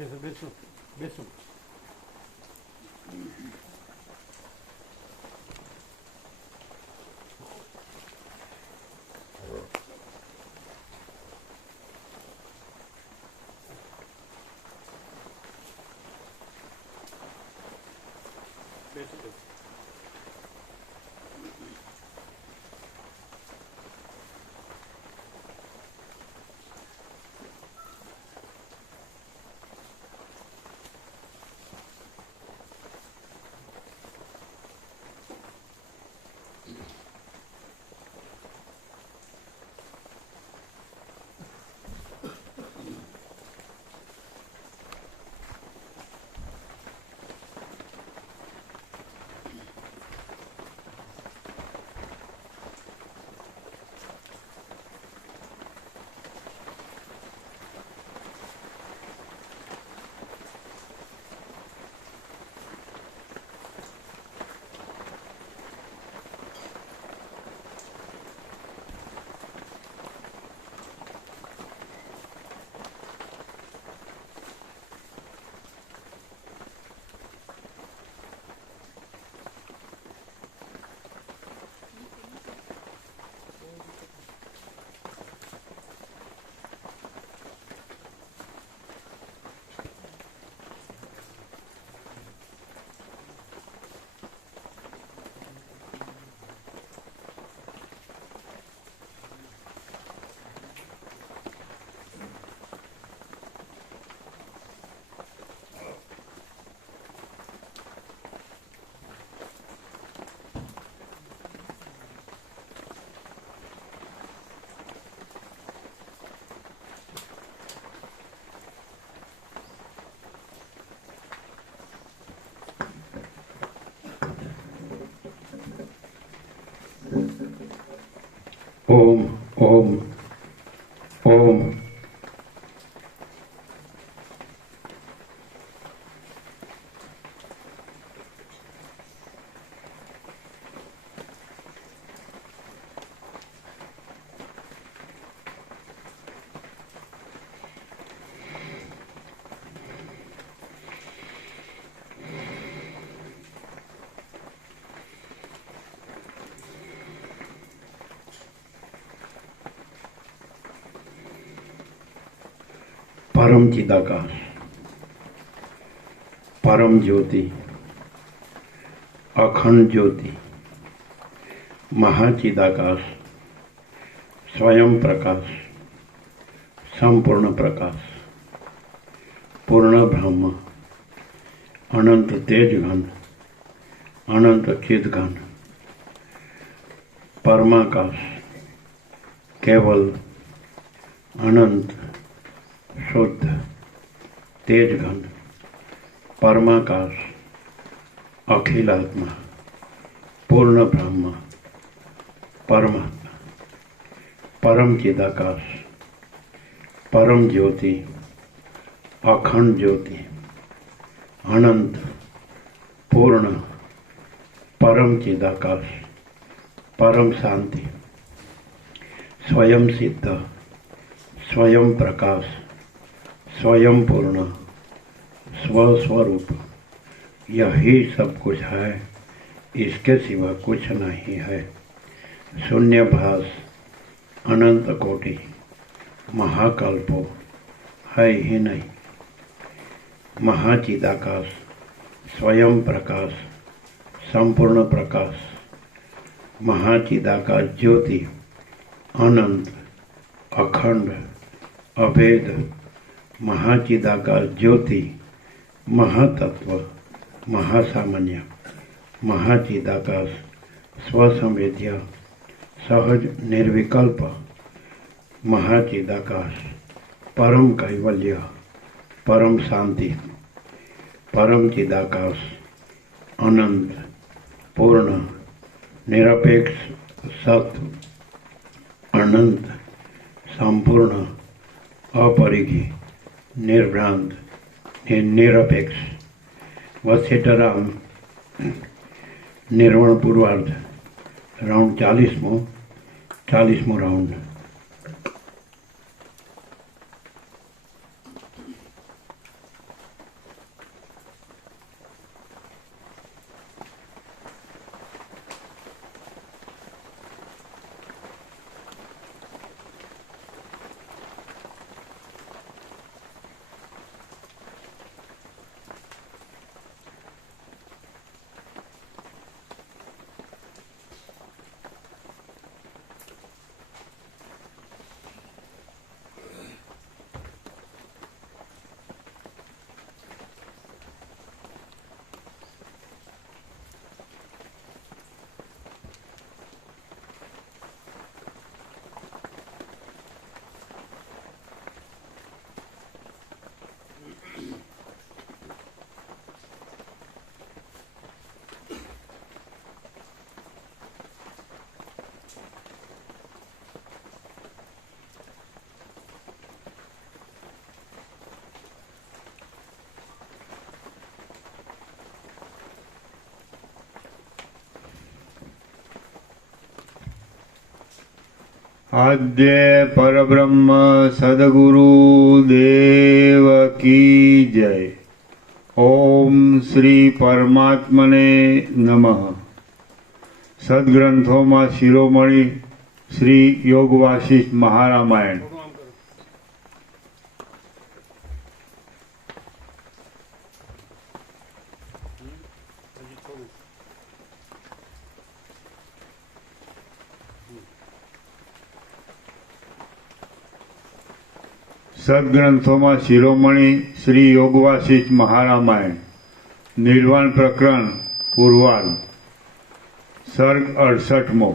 બેસો બેસો બેસો. બેસો બેસો. ओम ओम ओम. परम चिदाकाश, परम ज्योति, अखंड ज्योति, महाचिदाकाश, स्वयं प्रकाश, संपूर्ण प्रकाश, पूर्ण ब्रह्म, अनंत तेज घन, अनंत चिद घन, परमाकाश, केवल अनंत शुद्ध तेज घन, परमाकाश, अखिलात्मा, पूर्ण ब्रह्म, परमात्मा, परम चिदाकाश, परम ज्योति, अखंड ज्योति, अनंत पूर्ण परम चिदाकाश, परम शांति, स्वयं सिद्ध, स्वयं प्रकाश, स्वयं पूर्ण, स्वस्वरूप, यही सब कुछ है, इसके सिवा कुछ नहीं है. शून्यभास, अनंत कोटि, महाकल्पो है ही नहीं. महाचिदाकाश, स्वयं प्रकाश, संपूर्ण प्रकाश, महाचिदाकाश ज्योति, अनंत, अखंड, अभेद, महाचिदाकाश ज्योति, महातत्व, महासामान्य, महाचिदाकाश, स्वसंवेद्य, सहज निर्विकल्प, महाचिदाकाश, परम कैवल्य, परम शांति, परम चिदाकाश, अनंत, पूर्ण, निरपेक्ष, सत्य, अनंत, संपूर्ण, अपरिघी, निर्भ्रांत, निरपेक्ष, वसेटराम, निर्वण पूर्वार्ध, राउंड 40मो राउंड. આદ્ય પરબ્રહ્મ સદગુરુ દેવ કી જય. ઓમ શ્રી પરમાત્મને નમઃ. સદગ્રંથોમાં શિરોમણી શ્રી યોગ વાસિષ્ઠ મહારામાયણ. થોડું આમ કરો. હજી થોડું. સદગ્રંથોમાં શિરોમણી શ્રી યોગ વાસિષ્ઠ મહારામાયણ. નિર્વાણ પ્રકરણ પૂર્વાર્ધ. સર્ગ 68મો.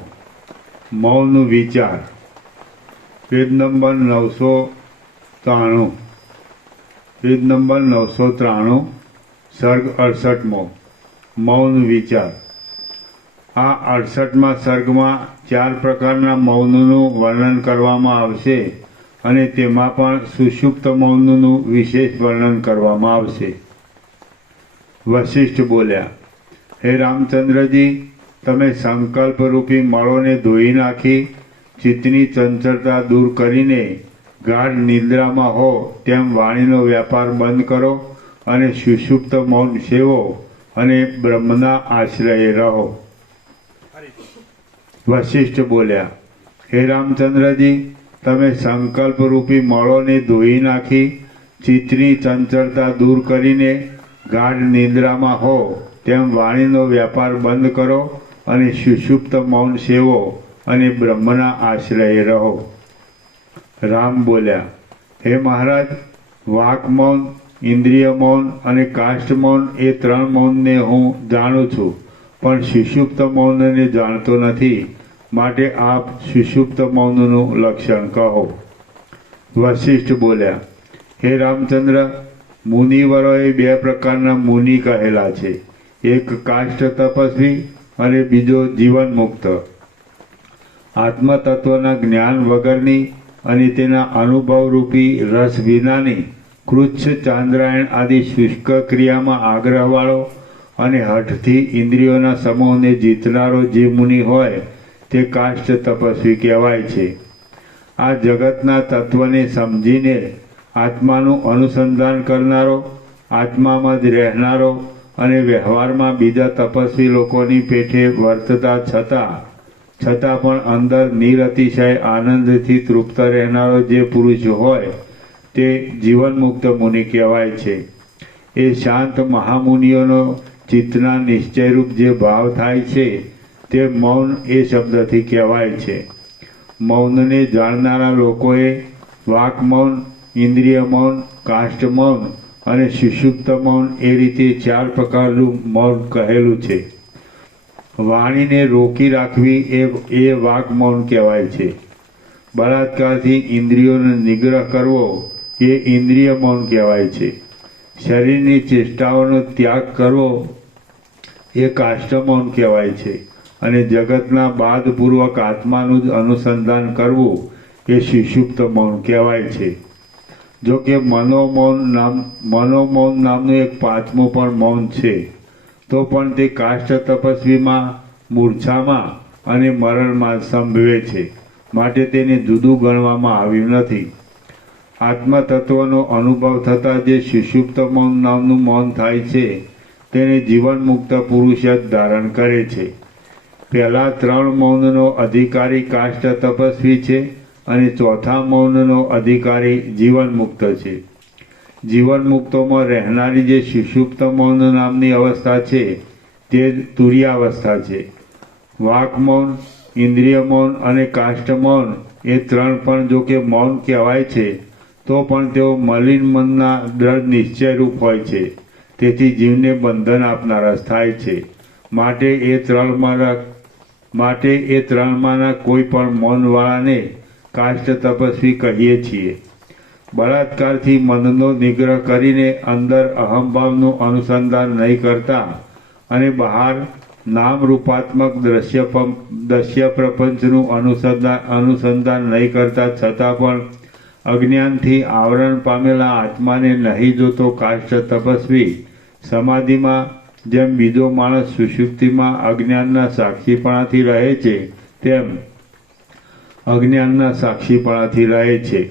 મૌન વિચાર. Page number 993. Page number 993. સર્ગ 68મો. મૌન વિચાર. આ 68મા સર્ગમાં 4 પ્રકારના મૌનનું વર્ણન કરવામાં આવશે અને તેમાં પણ સુષુપ્ત મૌનનું વિશેષ વર્ણન કરવામાં આવશે. વશિષ્ઠ બોલ્યા, હે રામચંદ્રજી, તમે સંકલ્પરૂપી મળોને ધોઈ નાખી ચિત્તની ચંચળતા દૂર કરીને ગાઢ નિદ્રામાં હો તેમ વાણીનો વ્યાપાર બંધ કરો અને સુષુપ્ત મૌન સેવો અને બ્રહ્મના આશ્રયે રહો. વશિષ્ઠ બોલ્યા, હે રામચંદ્રજી, તમે સંકલ્પરૂપી મળોને ધોઈ નાખી ચિત્તની ચંચળતા દૂર કરીને ગાઢ નિદ્રામાં હો તેમ વાણીનો વ્યાપાર બંધ કરો અને સુષુપ્ત મૌન સેવો અને બ્રહ્મના આશ્રયે રહો. રામ બોલ્યા, હે મહારાજ, વાક મૌન, ઇન્દ્રિય મૌન અને કાષ્ઠ મૌન એ 3 મૌનને હું જાણું છું, પણ સુષુપ્ત મૌનને જાણતો નથી, માટે આપ સુષુપ્ત મૌનનું લક્ષણ કહો. વશિષ્ઠ બોલ્યા, હે રામચંદ્ર, મુનિવરોએ 2 પ્રકારના મુનિ કહેલા છે, એક કાષ્ઠ તપસ્વી અને બીજો જીવન મુક્ત. આત્મતત્વના જ્ઞાન વગરની અને તેના અનુભવરૂપી રસ વિનાની કૃચ્છ ચાંદ્રાયણ આદિ શુષ્ક ક્રિયામાં આગ્રહવાળો અને હઠથી ઇન્દ્રિયોના સમૂહને જીતનારો જે મુનિ હોય તે કાષ્ઠ તપસ્વી કહેવાય છે. આ જગતના તત્વને સમજીને આત્માનું અનુસંધાન કરનારો, આત્મામાં જ રહેનારો અને વ્યવહારમાં બીજા તપસ્વી લોકોની પેઠે વર્તતા છતાં પણ અંદર નિરતિશય આનંદથી તૃપ્ત રહેનારો જે પુરુષ હોય તે જીવનમુક્ત મુનિ કહેવાય છે. એ શાંત મહામુનિઓનો ચિત્તના નિશ્ચયરૂપ જે ભાવ થાય છે તે મૌન એ શબ્દથી કહેવાય છે. મૌનને જાણનારા લોકોએ વાક મૌન, ઇન્દ્રિય મૌન, કાષ્ઠ મૌન અને સુષુપ્ત મૌન એ રીતે 4 પ્રકારનું મૌન કહેલું છે. વાણીને રોકી રાખવી એ વાક મૌન કહેવાય છે. બળાત્કારથી ઇન્દ્રિયોનો નિગ્રહ કરવો એ ઇન્દ્રિય મૌન કહેવાય છે. શરીરની ચેષ્ટાઓનો ત્યાગ કરવો એ કાષ્ઠ મૌન કહેવાય છે. અને જગતના બાદપૂર્વક આત્માનું જ અનુસંધાન કરવું એ સુષુપ્ત મૌન કહેવાય છે. જો કે મનોમૌન નામનું એક 5મું પણ મૌન છે, તો પણ તે કાષ્ઠ તપસ્વીમાં મૂર્છામાં અને મરણમાં સંભવે છે, માટે તેને જુદું ગણવામાં આવ્યું નથી. આત્મતત્વનો અનુભવ થતાં જે સુષુપ્ત મૌન નામનું મૌન થાય છે તેને જીવનમુક્ત પુરુષ જ ધારણ કરે છે. પહેલા 3 મૌનનો અધિકારી કાષ્ઠ તપસ્વી છે અને ચોથા મૌનનો અધિકારી જીવનમુક્ત છે. જીવનમુક્તોમાં રહેનારી જે સુષુપ્ત મૌન નામની અવસ્થા છે તે તુર્યાવસ્થા છે. વાક મૌન, ઇન્દ્રિય મૌન અને કાષ્ઠ મૌન એ 3 પણ જો કે મૌન કહેવાય છે, તો પણ તેઓ મલિન મનના દ્રઢ નિશ્ચયરૂપ હોય છે, તેથી જીવને બંધન આપનારા થાય છે. માટે એ 3માંના કોઈ પણ મૌનવાળાને કાષ્ઠ તપસ્વી કહીએ છીએ. બળાત્કારથી મનનો નિગ્રહ કરીને અંદર અહંભાવનું અનુસંધાન નહીં કરતા અને બહાર નામરૂપાત્મક દ્રશ્ય પ્રપંચનું અનુસંધાન નહીં કરતા છતાં પણ અજ્ઞાનથી આવરણ પામેલા આત્માને નહીં જોતો કાષ્ઠ તપસ્વી સમાધિમાં જેમ બીજો માણસ સુષુપ્તિમાં અજ્ઞાનના સાક્ષીપણાથી રહે છે, તેમ અજ્ઞાનના સાક્ષીપણાથી રહે છે.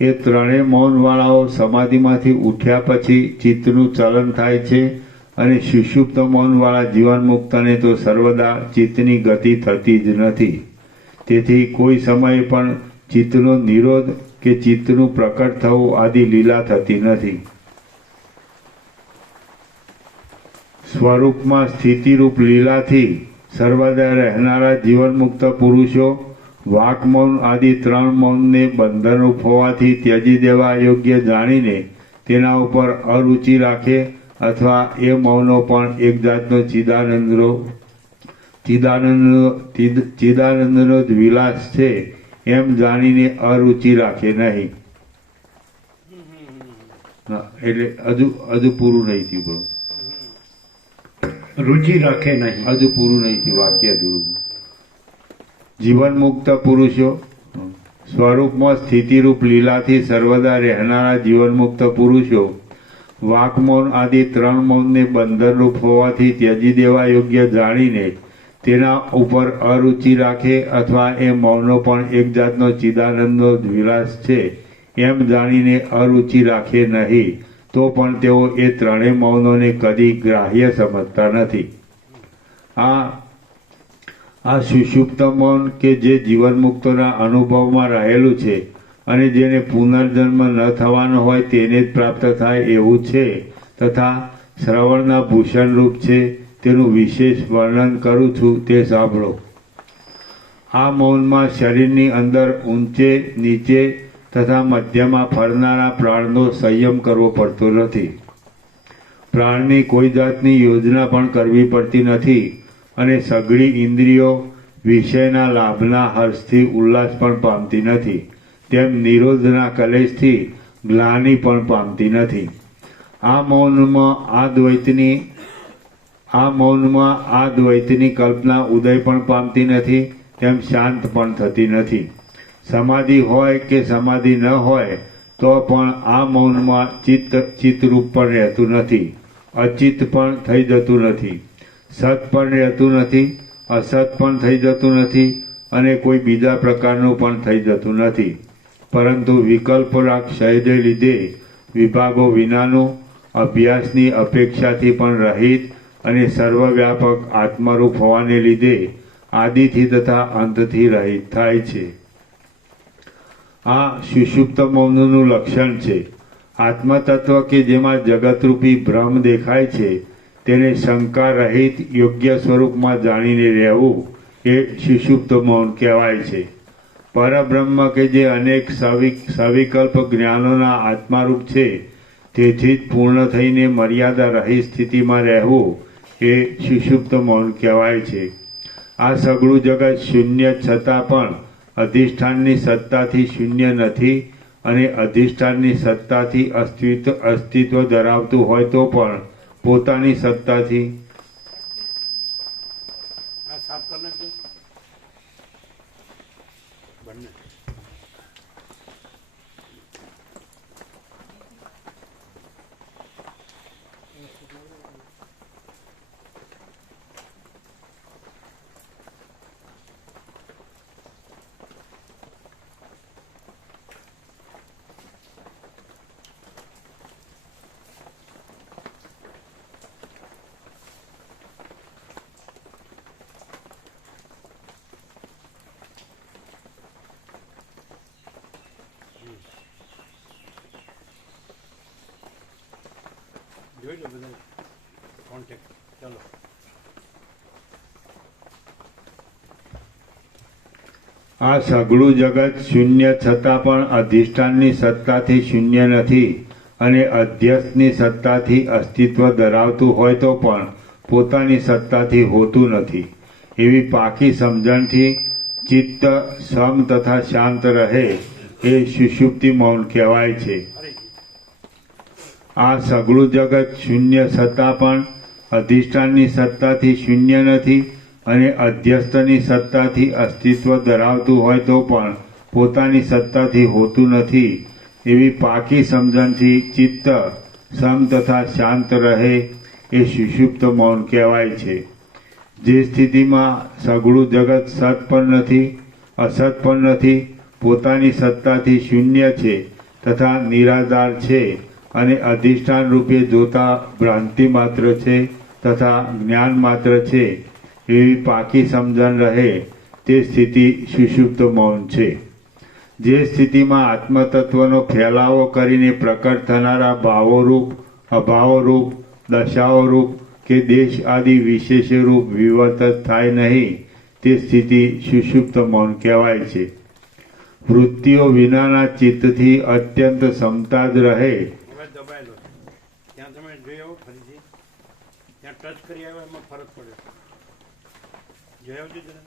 એ ત્રણેય મૌનવાળાઓ સમાધિમાંથી ઉઠ્યા પછી ચિત્તનું ચલન થાય છે અને સુષુપ્ત મૌનવાળા જીવનમુક્તને તો સર્વદા ચિત્તની ગતિ થતી જ નથી. તેથી કોઈ સમયે પણ ચિત્તનો નિરોધ કે ચિત્તનું પ્રકટ થવું આદિ લીલા થતી નથી. સ્વરૂપમાં સ્થિતિરૂપ લીલાથી સર્વદા રહેનારા જીવનમુક્ત પુરુષો વાક મૌન આદિ ત્રણ મૌનને બંધનરૂપ હોવાથી ત્યજી દેવા યોગ્ય જાણીને તેના ઉપર અરુચિ રાખે અથવા એ મૌનો પણ એક જાતનો ચિદાનંદનો જ વિલાસ છે એમ જાણીને અરુચિ રાખે નહીં. એટલે હજુ પૂરું નહીં થયું બરોબર. રુચિ રાખે નહીં. હજુ પૂરું નહીં થયું, વાક્ય અધૂરું. જીવન મુક્ત પુરુષો સ્વરૂપમાં સ્થિતિરૂપ લીલાથી સર્વદા રહેનારા જીવનમુક્ત પુરુષો વાકમૌન આદિ ત્રણ મૌનને બંધનરૂપ હોવાથી ત્યજી દેવા યોગ્ય જાણીને તેના ઉપર અરુચિ રાખે અથવા એ મૌનો પણ એક જાતનો ચિદાનંદનો વિલાસ છે એમ જાણીને અરુચિ રાખે નહીં તો પણ તેઓ એ ત્રણેય મૌનોને કદી ગ્રાહ્ય સમજતા નથી. આ સુષુપ્ત મૌન કે જે જીવનમુક્તોના અનુભવમાં રહેલું છે અને જેને પુનર્જન્મ ન થવાનો હોય તેને જ પ્રાપ્ત થાય એવું છે તથા શ્રવણના ભૂષણરૂપ છે તેનું વિશેષ વર્ણન કરું છું તે સાંભળો. આ મૌનમાં શરીરની અંદર ઊંચે નીચે તથા મધ્યમાં ફરનારા પ્રાણનો સંયમ કરવો પડતો નથી. પ્રાણની કોઈ જાતની યોજના પણ કરવી પડતી નથી અને સઘળી ઇન્દ્રિયો વિષયના લાભના હર્ષથી ઉલ્લાસ પણ પામતી નથી. તેમ નિરોધના કલેશથી ગ્લાનિ પણ પામતી નથી. આ મૌનમાં આ દ્વૈતની કલ્પના ઉદય પણ પામતી નથી. તેમ શાંત પણ થતી નથી. સમાધિ હોય કે સમાધિ ન હોય તો પણ આ મૌનમાં ચિત્તરૂપ પણ રહેતું નથી. અચિત્ત પણ થઈ જતું નથી. સત પણ રહેતું નથી. અસત પણ થઈ જતું નથી અને કોઈ બીજા પ્રકારનું પણ થઈ જતું નથી. પરંતુ વિકલ્પના ક્ષયને લીધે વિભાગો વિનાનું અભ્યાસની અપેક્ષાથી પણ રહિત અને સર્વવ્યાપક આત્મરૂપ હોવાને લીધે આદિથી તથા અંતથી રહિત થાય છે. આ સુષુપ્ત મૌનનું લક્ષણ છે. આત્મતત્વ કે જેમાં જગતરૂપી ભ્રમ દેખાય છે તેને શંકા રહિત યોગ્ય સ્વરૂપમાં જાણીને રહેવું એ સુષુપ્ત મૌન કહેવાય છે. પરબ્રહ્મ કે જે અનેક સવિકલ્પ જ્ઞાનોના આત્મારૂપ છે તેથી જ પૂર્ણ થઈને મર્યાદા રહિત સ્થિતિમાં રહેવું એ સુષુપ્ત મૌન કહેવાય છે. આ સઘળું જગત શૂન્ય છતાં પણ અધિષ્ઠાનની સત્તાથી શૂન્ય નથી અને અધિષ્ઠાનની સત્તાથી અસ્તિત્વ ધરાવતું હોય તો પણ પોતાની સત્તાથી સાફ કરી નાખજો બંને. જોઈ લો બધા કોન્ટેક્ટ. ચાલો આ સઘળું જગત શૂન્ય છતાં પણ અધિષ્ઠાનની સત્તાથી શૂન્ય નથી અને અધ્યસ્થની સત્તાથી અસ્તિત્વ ધરાવતું હોય તો પણ પોતાની સત્તાથી હોતું નથી. એવી પાકી સમજણથી ચિત્ત સમ તથા શાંત રહે એ સુષુપ્તિ મૌન કહેવાય છે. આ સઘળું જગત શૂન્ય છતાં પણ અધિષ્ઠાનની સત્તાથી શૂન્ય નથી અને અધ્યસ્થની સત્તાથી અસ્તિત્વ ધરાવતું હોય તો પણ પોતાની સત્તાથી હોતું નથી. એવી પાકી સમજણથી ચિત્ત સમ તથા શાંત રહે એ સુષુપ્ત મૌન કહેવાય છે. જે સ્થિતિમાં સઘળું જગત સત પણ નથી અસત પણ નથી, પોતાની સત્તાથી શૂન્ય છે તથા નિરાધાર છે અને અધિષ્ઠાન રૂપે જોતા ભ્રાંતિ માત્ર છે તથા જ્ઞાન માત્ર છે એવી પાકી સમજણ રહે તે સ્થિતિ સુષુપ્ત મૌન છે. જે સ્થિતિમાં આત્મતત્વનો ફેલાવો કરીને પ્રકટ થનારા ભાવોરૂપ, અભાવોરૂપ, દશાઓરૂપ કે દેશ આદિ વિશેષરૂપ વિવર્ત થાય નહીં તે સ્થિતિ સુષુપ્ત મૌન કહેવાય છે. વૃત્તિઓ વિનાના ચિત્તથી અત્યંત ક્ષમતા જ રહે. હવે દબાયેલો છે ત્યાં તમે જોઈ આવો ફરીથી, ત્યાં ટચ કરી આવ્યો એમાં ફરક પડે. જોઈ આવજો જરા,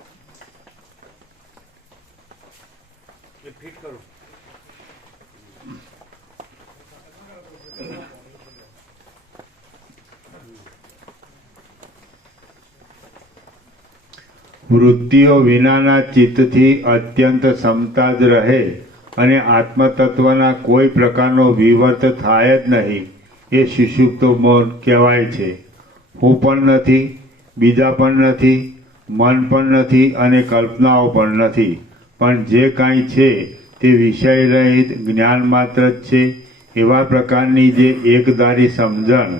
એ ફિટ કરો. વૃત્તિઓ વિનાના ચિત્તથી અત્યંત ક્ષમતા જ રહે અને આત્મતત્વના કોઈ પ્રકારનો વિવર્ત થાય જ નહીં એ સુષુપ્ત મૌન કહેવાય છે. હું પણ નથી, બીજા પણ નથી, મન પણ નથી અને કલ્પનાઓ પણ નથી, પણ જે કાંઈ છે તે વિષય રહિત જ્ઞાન માત્ર જ છે એવા પ્રકારની જે એકધારી સમજણ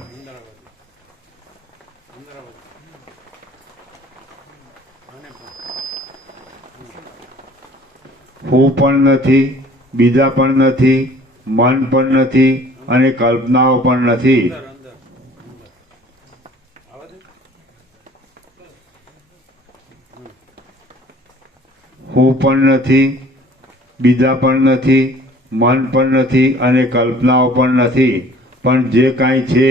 હું પણ નથી, બીજા પણ નથી, મન પણ નથી અને કલ્પનાઓ પણ નથી. હું પણ નથી, બીજા પણ નથી, મન પણ નથી અને કલ્પનાઓ પણ નથી, પણ જે કાંઈ છે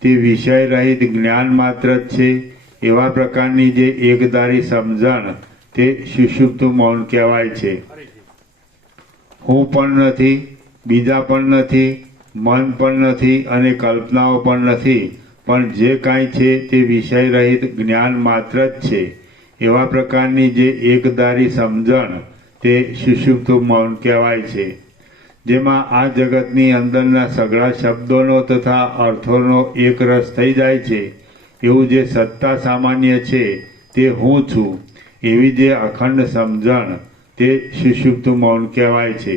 તે વિષય રહિત જ્ઞાન માત્ર જ છે એવા પ્રકારની જે એકધારી સમજણ તે સુષુપ્ત મૌન કહેવાય છે. હું પણ નથી, બીજા પણ નથી, મન પણ નથી અને કલ્પનાઓ પણ નથી, પણ જે કાંઈ છે તે વિષય રહિત જ્ઞાન માત્ર જ છે એવા પ્રકારની જે એકધારી સમજણ તે સુષુપ્ત મૌન કહેવાય છે. જેમાં આ જગતની અંદરના સઘળા શબ્દોનો તથા અર્થોનો એક રસ થઈ જાય છે એવું જે સત્તા સામાન્ય છે તે હું છું એવી જે અખંડ સમજણ તે સુષુપ્ત મૌન કહેવાય છે.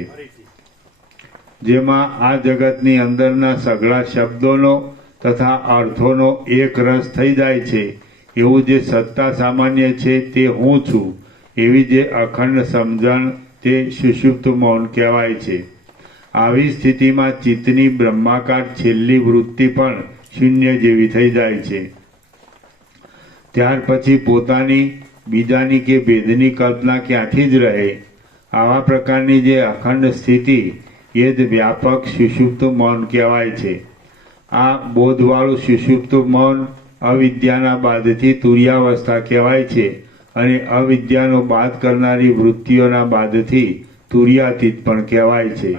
જેમાં આ જગતની અંદરના સઘળા શબ્દોનો તથા અર્થોનો એક રસ થઈ જાય છે એવું જે સત્તા સામાન્ય છે તે હું છું એવી જે અખંડ સમજણ તે સુષુપ્ત મૌન કહેવાય છે. આવી સ્થિતિમાં ચિત્તની બ્રહ્માકાર છેલ્લી વૃત્તિ પણ શૂન્ય જેવી થઈ જાય છે. ત્યાર પછી પોતાની, બીજાની કે ભેદની કલ્પના ક્યાંથી જ રહે. આવા પ્રકારની જે અખંડ સ્થિતિ એ જ વ્યાપક સુષુપ્ત મૌન કહેવાય છે. આ બોધવાળું સુષુપ્ત મૌન અવિદ્યાના બાદથી તુર્યાવસ્થા કહેવાય છે અને અવિદ્યાનો બાદ કરનારી વૃત્તિઓના બાદથી તુર્યાતીત પણ કહેવાય છે.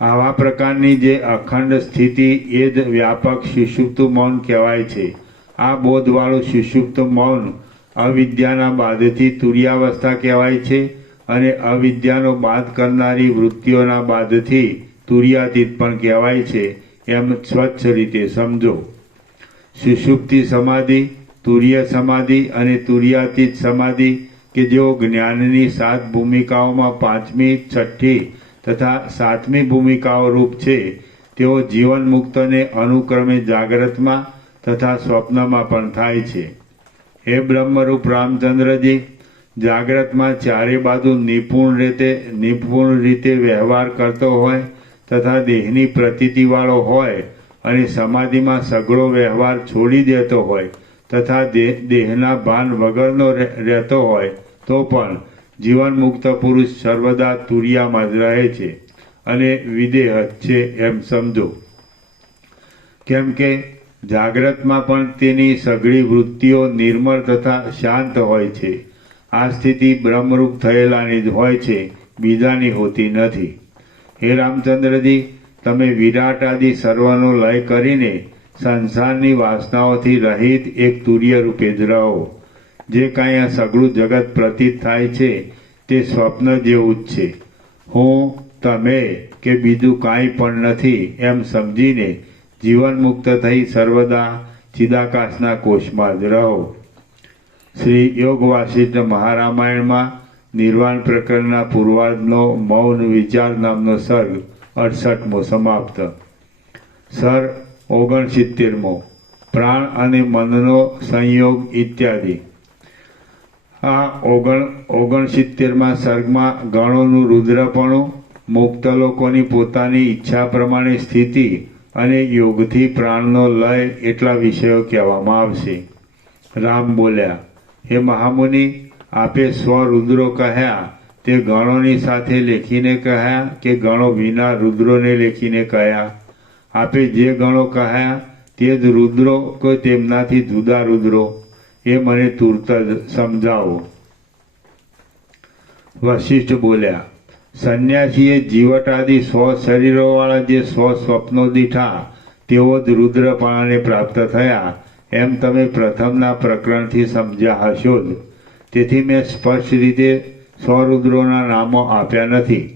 આવા પ્રકારની જે અખંડ સ્થિતિ એ જ વ્યાપક સુષુપ્ત મૌન કહેવાય છે. આ બોધવાળું સુષુપ્ત મૌન અવિદ્યાના બાદથી તુર્યાવસ્થા કહેવાય છે અને અવિદ્યાનો બાદ કરનારી વૃત્તિઓના બાદથી તુર્યાતીત પણ કહેવાય છે એમ સ્વચ્છ રીતે સમજો. સુષુપ્તિ સમાધિ, તુર્ય સમાધિ અને તુર્યાતીત સમાધિ કે જેઓ જ્ઞાનની 7 ભૂમિકાઓમાં 5મી, 6ઠ્ઠી તથા 7મી ભૂમિકાઓ રૂપ છે તેઓ જીવન મુક્તને અનુક્રમે જાગ્રતમાં તથા સ્વપ્નમાં પણ થાય છે. હે બ્રહ્મરૂપ રામચંદ્રજી, જાગ્રતમાં ચારે બાજુ નિપુણ રીતે વ્યવહાર કરતો હોય તથા દેહની પ્રતીતિવાળો હોય અને સમાધિમાં સઘળો વ્યવહાર છોડી દેતો હોય તથા દેહના ભાન વગરનો રહેતો હોય તો પણ જીવન મુક્ત પુરુષ સર્વદા તુર્યામાં જ રહે છે અને વિદેહત છે એમ સમજો. કેમ કે જાગ્રતમાં પણ તેની સઘળી વૃત્તિઓ નિર્મળ તથા શાંત હોય છે. આ સ્થિતિ બ્રહ્મરૂપ થયેલાની જ હોય છે, બીજાની હોતી નથી. હે રામચંદ્રજી, તમે વિરાટ આદિ સર્વનો લય કરીને સંસારની વાસનાઓથી રહિત એક તુર્ય રૂપે જ રહો. જે કાંઈ આ સઘળું જગત પ્રતીત થાય છે તે સ્વપ્ન જેવું જ છે. હું, તમે કે બીજું કાંઈ પણ નથી એમ સમજીને જીવન મુક્ત થઈ સર્વદા ચિદાકાશના કોષમાં જ રહો. શ્રી યોગ વાસિષ્ઠ મહારામાયણમાં નિર્વાણ પ્રકરણના પૂર્વાર્ધનો મૌન વિચાર નામનો સર્ગ 68મો સમાપ્ત. સર 69મો પ્રાણ અને મનનો સંયોગ ઇત્યાદિ. આ 69માં સર્ગમાં ગણોનું રુદ્રપણું, મુક્ત લોકોની પોતાની ઈચ્છા પ્રમાણે સ્થિતિ અને યોગથી પ્રાણનો લય એટલા વિષયો કહેવામાં આવશે. રામ બોલ્યા, હે મહામુનિ, આપે સ્વરુદ્રો કહ્યા તે ગણોની સાથે લેખીને કહ્યા કે ગણો વિના રુદ્રોને લેખીને કહ્યા? આપે જે ગણો કહ્યા તે જ રુદ્રો કે તેમનાથી જુદા રુદ્રો? એ મને તુરત જ સમજાવો. વશિષ્ઠ બોલ્યા, સંન્યાસીએ જીવટ આદિ 100 શરીરોવાળા જે 100 સ્વપ્નો દીઠા તેઓ જ રુદ્રપણાને પ્રાપ્ત થયા એમ તમે પ્રથમના પ્રકરણથી સમજ્યા હશો જ. તેથી મેં સ્પષ્ટ રીતે 100 રુદ્રોના નામો આપ્યા નથી.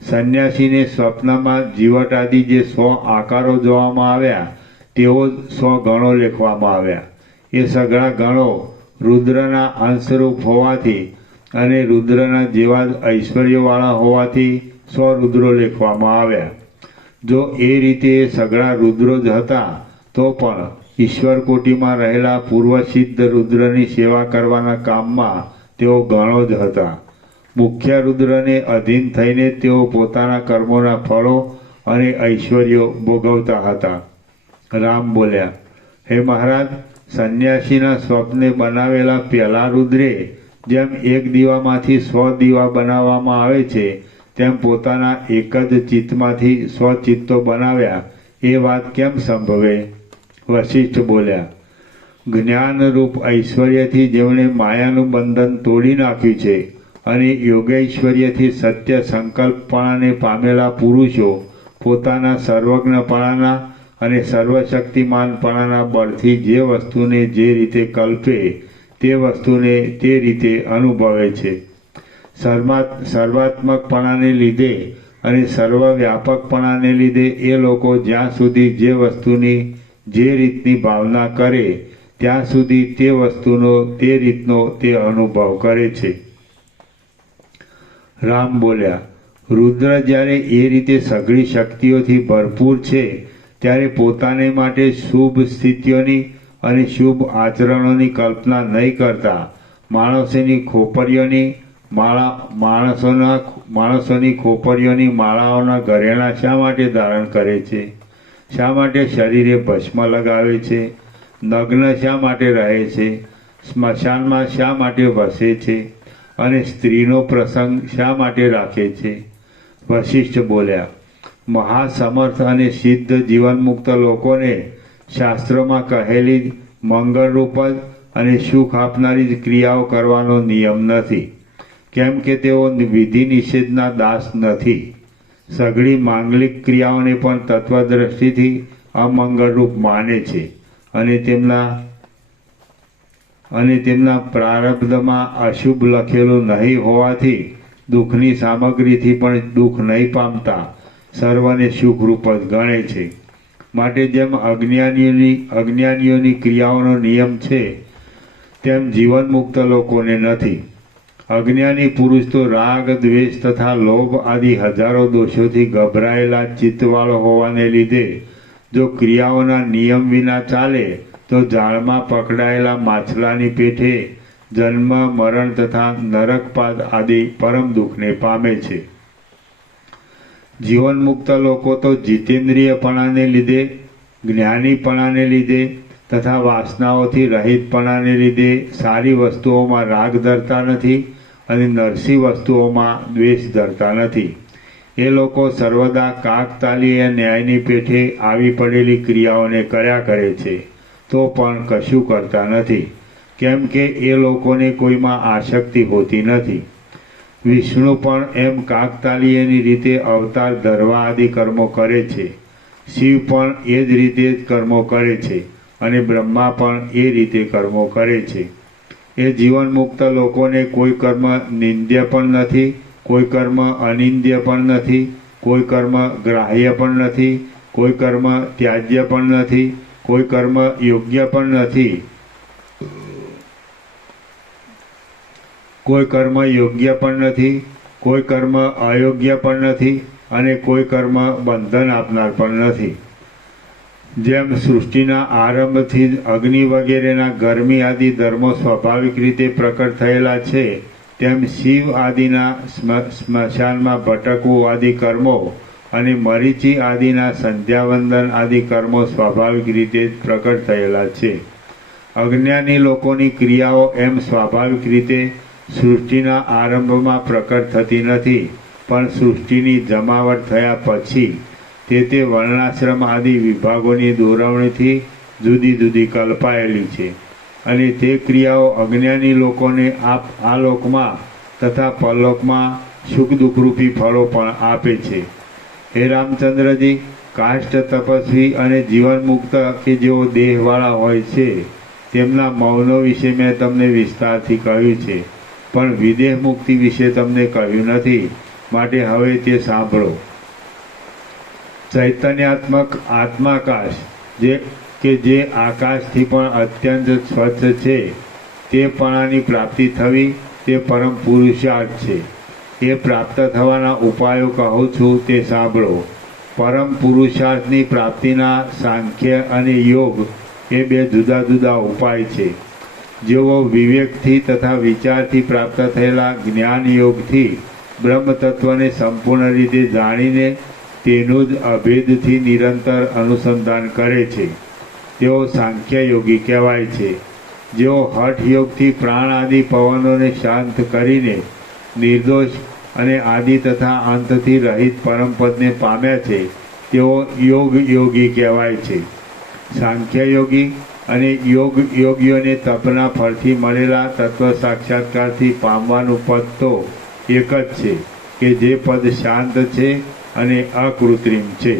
સંન્યાસીને સ્વપ્નમાં જીવટ આદિ જે 100 આકારો જોવામાં આવ્યા તેઓ જ 100 ગણો લેખવામાં આવ્યા. એ સઘળા ગણો રુદ્રના અંશરૂપ હોવાથી અને રુદ્રના જેવા જ ઐશ્વર્યવાળા હોવાથી 100 રુદ્રો લેખવામાં આવ્યા. જો એ રીતે સઘળા રુદ્રો જ હતા તો પણ ઈશ્વર કોટીમાં રહેલા પૂર્વસિદ્ધ રુદ્રની સેવા કરવાના કામમાં તેઓ ગણો જ હતા. મુખ્ય રુદ્રને અધીન થઈને તેઓ પોતાના કર્મોના ફળો અને ઐશ્વર્યો ભોગવતા હતા. રામ બોલ્યા, હે મહારાજ, સંન્યાસીના સ્વપ્ને બનાવેલા પહેલા રુદ્રે જેમ એક દીવામાંથી 100 દીવા બનાવવામાં આવે છે તેમ પોતાના એક જ ચિત્તમાંથી 100 ચિત્તો બનાવ્યા એ વાત કેમ સંભવે? વશિષ્ઠ બોલ્યા, જ્ઞાનરૂપ ઐશ્વર્યથી જેમણે માયાનું બંધન તોડી નાખ્યું છે અને યોગૈશ્વર્યથી સત્ય સંકલ્પપણાને પામેલા પુરુષો પોતાના સર્વજ્ઞપણાના અને સર્વશક્તિમાનપણાના બળથી જે વસ્તુને જે રીતે કલ્પે તે વસ્તુને તે રીતે અનુભવે છે. સર્વાત્મકપણાને લીધે અને સર્વવ્યાપકપણાને લીધે એ લોકો જ્યાં સુધી જે વસ્તુની જે રીતની ભાવના કરે ત્યાં સુધી તે વસ્તુનો તે રીતનો તે અનુભવ કરે છે. રામ બોલ્યા, રુદ્ર જ્યારે એ રીતે સઘળી શક્તિઓથી ભરપૂર છે ત્યારે પોતાને માટે શુભ સ્થિતિઓની અને શુભ આચરણોની કલ્પના નહીં કરતા માણસોની ખોપરીઓની માળાઓના ઘરેણાં શા માટે ધારણ કરે છે? શા માટે શરીરે ભસ્મ લગાવે છે? નગ્ન શા માટે રહે છે? સ્મશાનમાં શા માટે વસે છે? અને સ્ત્રીનો પ્રસંગ શા માટે રાખે છે? વશિષ્ઠ બોલ્યા, મહાસમર્થ અને સિદ્ધ જીવનમુક્ત લોકોને શાસ્ત્રોમાં કહેલી મંગળરૂપ જ અને સુખ આપનારી જ ક્રિયાઓ કરવાનો નિયમ નથી, કેમ કે તેઓ વિધિ નિષેધના દાસ નથી. સઘળી માંગલિક ક્રિયાઓને પણ તત્વદ્રષ્ટિથી અમંગળરૂપ માને છે અને તેમના પ્રારબ્ધમાં અશુભ લખેલું નહીં હોવાથી દુઃખની સામગ્રીથી પણ દુઃખ નહીં પામતા સર્વને સુખરૂપ જ ગણે છે. માટે જેમ અજ્ઞાનીઓની ક્રિયાઓનો નિયમ છે તેમ જીવનમુક્ત લોકોને નથી. અજ્ઞાની પુરુષ તો રાગ, દ્વેષ તથા લોભ આદિ હજારો દોષોથી ગભરાયેલા ચિત્તવાળો હોવાને લીધે જો ક્રિયાઓના નિયમ વિના ચાલે તો જાળમાં પકડાયેલા માછલાની પેઠે જન્મ, મરણ તથા નરકપાદ આદિ પરમ દુઃખને પામે છે. જીવનમુક્ત લોકો તો જીતેન્દ્રિયપણાને લીધે, જ્ઞાનીપણાને લીધે તથા વાસનાઓથી રહિતપણાને લીધે સારી વસ્તુઓમાં રાગ ધરતા નથી અને નરસી વસ્તુઓમાં દ્વેષ ધરતા નથી. એ લોકો સર્વદા કાકતાલીય ન્યાયની પેઠે આવી પડેલી ક્રિયાઓને કર્યા કરે છે તો પણ કશું કરતા નથી, કેમ કે એ લોકોને કોઈમાં આસક્તિ હોતી નથી. વિષ્ણુ પણ એમ કાકતાલીયની રીતે અવતાર ધરવા આદિ કર્મો કરે છે. શિવ પણ એ જ રીતે જ કર્મો કરે છે અને બ્રહ્મા પણ એ રીતે કર્મો કરે છે. એ જીવનમુક્ત લોકોને કોઈ કર્મ નિંદ્ય પણ નથી, કોઈ કર્મ અનિંદ્ય પણ નથી, કોઈ કર્મ ગ્રાહ્ય પણ નથી, કોઈ કર્મ ત્યાજ્ય પણ નથી, કોઈ કર્મ યોગ્ય પણ નથી. કોઈ કર્મ યોગ્ય પણ નથી, કોઈ કર્મ અયોગ્ય પણ નથી અને કોઈ કર્મ બંધન આપનાર પણ નથી. જેમ સૃષ્ટિના આરંભથી જ અગ્નિ વગેરેના ગરમી આદિ ધર્મો સ્વાભાવિક રીતે પ્રકટ થયેલા છે, તેમ શિવ આદિના સ્મશાનમાં ભટકવું આદિ કર્મો અને મરીચી આદિના સંધ્યાવંદન આદિ કર્મો સ્વાભાવિક રીતે જ પ્રકટ થયેલા છે. અજ્ઞાની લોકોની ક્રિયાઓ એમ સ્વાભાવિક રીતે સૃષ્ટિના આરંભમાં પ્રકટ થતી નથી, પણ સૃષ્ટિની જમાવટ થયા પછી તે વર્ણાશ્રમ આદિ વિભાગોની દોરવણીથી જુદી જુદી કલ્પાયેલી છે અને તે ક્રિયાઓ અજ્ઞાની લોકોને આ લોકમાં તથા પરલોકમાં સુખ દુઃખરૂપી ફળો પણ આપે છે. હે રામચંદ્રજી, કાષ્ટ તપસ્વી અને જીવન મુક્ત કે જેઓ દેહવાળા હોય છે તેમના મૌનો વિશે મેં તમને વિસ્તારથી કહ્યું છે, પણ વિદેહ મુક્તિ વિશે તમને કહ્યું નથી, માટે હવે તે સાંભળો. ચૈતન્યાત્મક આત્માકાશ જે આકાશથી પણ અત્યંત સ્વચ્છ છે, તે પણાની પ્રાપ્તિ થવી તે પરમ પુરુષાર્થ છે. એ પ્રાપ્ત થવાના ઉપાયો કહું છું તે સાંભળો. પરમ પુરુષાર્થની પ્રાપ્તિના સાંખ્ય અને યોગ એ બે જુદા જુદા ઉપાય છે. જેઓ વિવેકથી તથા વિચારથી પ્રાપ્ત થયેલા જ્ઞાન યોગથી બ્રહ્મ તત્વને સંપૂર્ણ રીતે જાણીને તેનું જ અભેદથી નિરંતર અનુસંધાન કરે છે, તેઓ સાંખ્ય યોગી કહેવાય છે. જેઓ હઠ યોગથી પ્રાણ આદિ પવનોને શાંત કરીને નિર્દોષ અને આદિ તથા અંતથી રહિત પરમપદને પામ્યા છે, તેઓ યોગ યોગી કહેવાય છે. સાંખ્ય યોગી અને યોગ યોગીઓને તપના ફળથી મળેલા તત્વ સાક્ષાત્કારથી પામવાનું પદ તો એક જ છે કે જે પદ શાંત છે અને અકૃત્રિમ છે.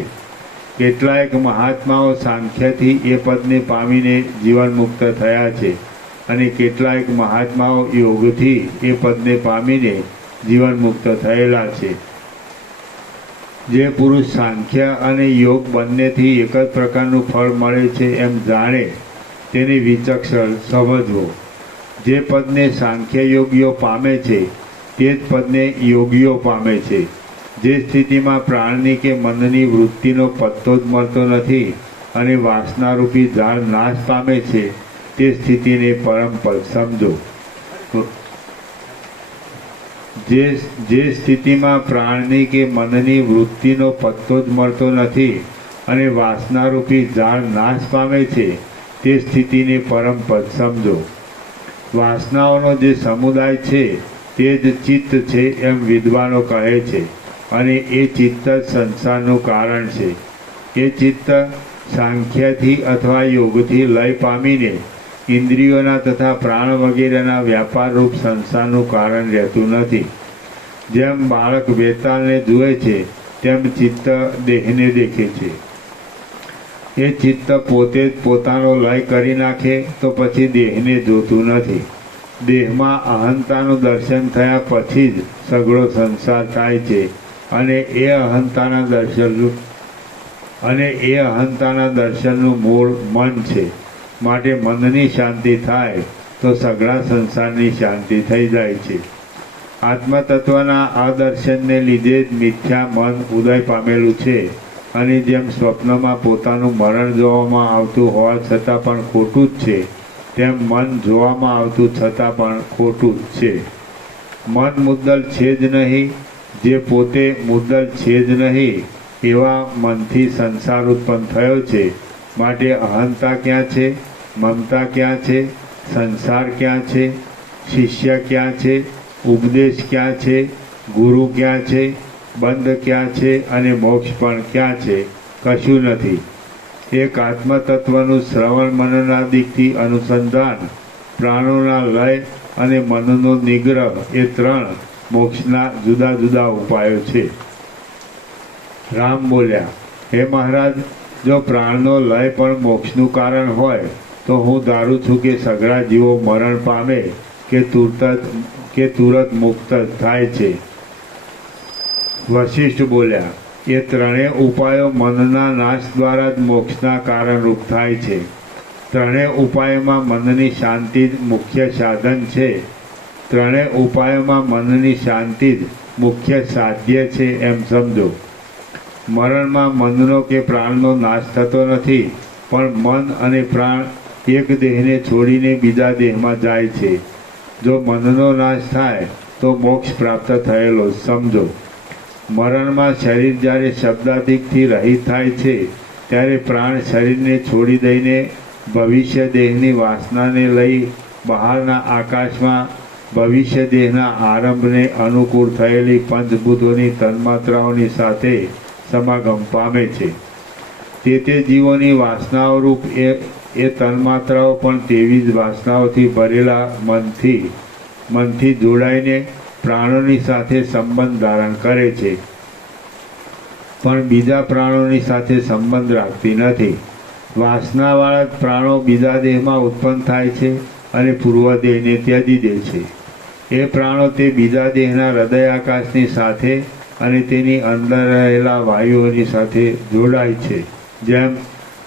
કેટલાયક મહાત્માઓ સાંખ્યથી એ પદને પામીને જીવન મુક્ત થયા છે અને કેટલાયક મહાત્માઓ યોગથી એ પદને પામીને જીવન મુક્ત થયેલા છે. જે પુરુષ સાંખ્ય અને યોગ બંનેથી એક જ પ્રકારનું ફળ મળે છે એમ જાણે તેને વિચક્ષણ સમજવો. જે પદને સાંખ્ય યોગીઓ પામે છે તે જ પદને યોગીઓ પામે છે. જે સ્થિતિમાં પ્રાણની કે મનની વૃત્તિનો પત્તો જ મળતો નથી અને વાસનારૂપી ઝાડ નાશ પામે છે, તે સ્થિતિને પરમ પદ સમજો. જે સ્થિતિમાં પ્રાણની કે મનની વૃત્તિનો પત્તો જ મળતો નથી અને વાસનારૂપી ઝાડ નાશ પામે છે, તે સ્થિતિને પરમ પદ સમજો. વાસનાઓનો જે સમુદાય છે તે જ ચિત્ત છે એમ વિદ્વાનો કહે છે અને એ ચિત્ત જ સંસારનું કારણ છે. એ ચિત્ત સાંખ્યથી અથવા યોગથી લય પામીને ઇન્દ્રિયોના તથા પ્રાણ વગેરેના વ્યાપારરૂપ સંસારનું કારણ રહેતું નથી. જેમ બાળક વેતાળને જુએ છે તેમ ચિત્ત દેહને દેખે છે. એ ચિત્ત પોતે જ પોતાનો લય કરી નાખે તો પછી દેહને જોતું નથી. દેહમાં અહંતાનું દર્શન થયા પછી જ સઘળો સંસાર થાય છે અને એ અહંતાના દર્શનનું મૂળ મન છે. માટે મનની શાંતિ થાય તો સઘળા સંસારની શાંતિ થઈ જાય છે. આત્મતત્વના આ દર્શનને લીધે જ મિથ્યા મન ઉદય પામેલું છે અને જેમ સ્વપ્નમાં પોતાનું મરણ જોવામાં આવતું હોવા છતાં પણ ખોટું જ છે, તેમ મન જોવામાં આવતું છતાં પણ ખોટું જ છે. મન મુદ્દલ છે જ નહીં, જે પોતે મુદ્દલ છે જ નહીં એવા મનથી સંસાર ઉત્પન્ન થયો છે. માટે અહંતા ક્યાં છે, મમતા ક્યાં છે, સંસાર ક્યાં છે, શિષ્ય ક્યાં છે, ઉપદેશ ક્યાં છે, ગુરુ ક્યાં છે, બંધ ક્યાં છે અને મોક્ષ પણ ક્યાં છે? કશું નથી. એક આત્મતત્વનું શ્રવણ મનનાદિકથી અનુસંધાન, પ્રાણોના લય અને મનનો નિગ્રહ એ ત્રણ મોક્ષના જુદા જુદા ઉપાયો છે. રામ બોલ્યા, હે મહારાજ, જો પ્રાણનો લય પણ મોક્ષનું કારણ હોય તો હું ધારું છું કે સઘળા જીવો મરણ પામે કે તુરત મુક્ત થાય છે. વશિષ્ઠ બોલ્યા, એ ત્રણેય ઉપાયો મનના નાશ દ્વારા જ મોક્ષના કારણરૂપ થાય છે. ત્રણેય ઉપાયમાં મનની શાંતિ જ મુખ્ય સાધન છે. ત્રણેય ઉપાયોમાં મનની શાંતિ જ મુખ્ય સાધ્ય છે એમ સમજો. મરણમાં મનનો કે પ્રાણનો નાશ થતો નથી, પણ મન અને પ્રાણ એક દેહને છોડીને બીજા દેહમાં જાય છે. જો મનનો નાશ થાય તો મોક્ષ પ્રાપ્ત થયેલો સમજો. મરણમાં શરીર જ્યારે શબ્દાદિકથી રહિત થાય છે ત્યારે પ્રાણ શરીરને છોડી દઈને ભવિષ્ય દેહની વાસનાને લઈ બહારના આકાશમાં ભવિષ્ય દેહના આરંભને અનુકૂળ થયેલી પંચભૂતોની તન્માત્રાઓની સાથે સમાગમ પામે છે. તે જીવોની વાસનાઓ રૂપ એ તન્માત્રાઓ પણ તેવી જ વાસનાઓથી ભરેલા મનથી જોડાઈને પ્રાણોની સાથે સંબંધ ધારણ કરે છે, પણ બીજા પ્રાણોની સાથે સંબંધ રાખતી નથી. વાસનાવાળા જ પ્રાણો બીજા દેહમાં ઉત્પન્ન થાય છે અને પૂર્વ દેહને ત્યજી દે છે. એ પ્રાણો તે બીજા દેહના હૃદયાકાશની સાથે અને તેની અંદર રહેલા વાયુઓની સાથે જોડાય છે. જેમ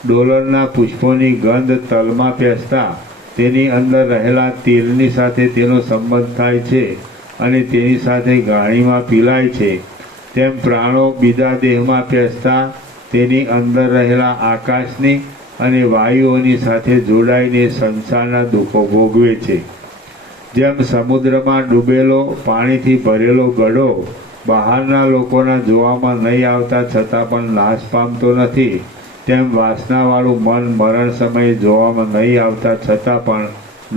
ડોલરના પુષ્પોની ગંધ તલમાં પેસતા તેની અંદર રહેલા તેલની સાથે તેનો સંબંધ થાય છે અને તેની સાથે ગાણીમાં પીલાય છે, તેમ પ્રાણો બીજા દેહમાં પેસતા તેની અંદર રહેલા આકાશની અને વાયુઓની સાથે જોડાઈને સંસારના દુઃખો ભોગવે છે. જેમ સમુદ્રમાં ડૂબેલો પાણીથી ભરેલો ગડો બહારના લોકોના જોવામાં નહીં આવતા છતાં પણ નાશ પામતો નથી, તેમ વાસનાવાળું મન મરણ સમયે જોવામાં નહીં આવતા છતાં પણ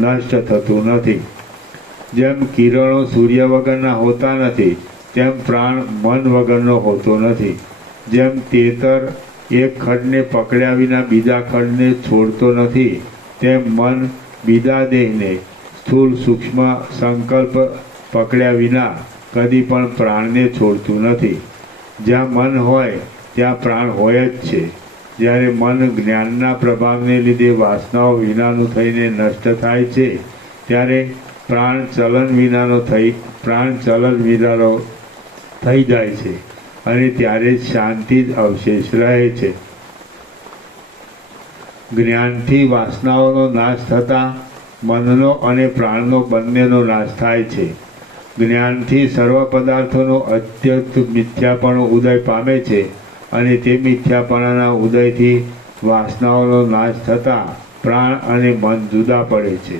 નષ્ટ થતું નથી. જેમ કિરણો સૂર્ય વગરના હોતા નથી, તેમ પ્રાણ મન વગરનો હોતો નથી. જેમ તેતર એક ખડને પકડ્યા વિના બીજા ખડને છોડતો નથી, તેમ મન બીજા દેહને સ્થૂળ સૂક્ષ્મ સંકલ્પ પકડ્યા વિના કદી પણ પ્રાણને છોડતું નથી. જ્યાં મન હોય ત્યાં પ્રાણ હોય જ છે. જ્યારે મન જ્ઞાનના પ્રભાવને લીધે વાસનાઓ વિનાનું થઈને નષ્ટ થાય છે ત્યારે પ્રાણ ચલન વિનાનો થઈ જાય છે અને ત્યારે જ શાંતિ જ અવશેષ રહે છે. જ્ઞાનથી વાસનાઓનો નાશ થતાં મનનો અને પ્રાણનો બંનેનો નાશ થાય છે. જ્ઞાનથી સર્વ પદાર્થોનો અત્યંત મિથ્યાપણો ઉદય પામે છે અને તે મિથ્યાપણાના ઉદયથી વાસનાઓનો નાશ થતાં પ્રાણ અને મન જુદા પડે છે.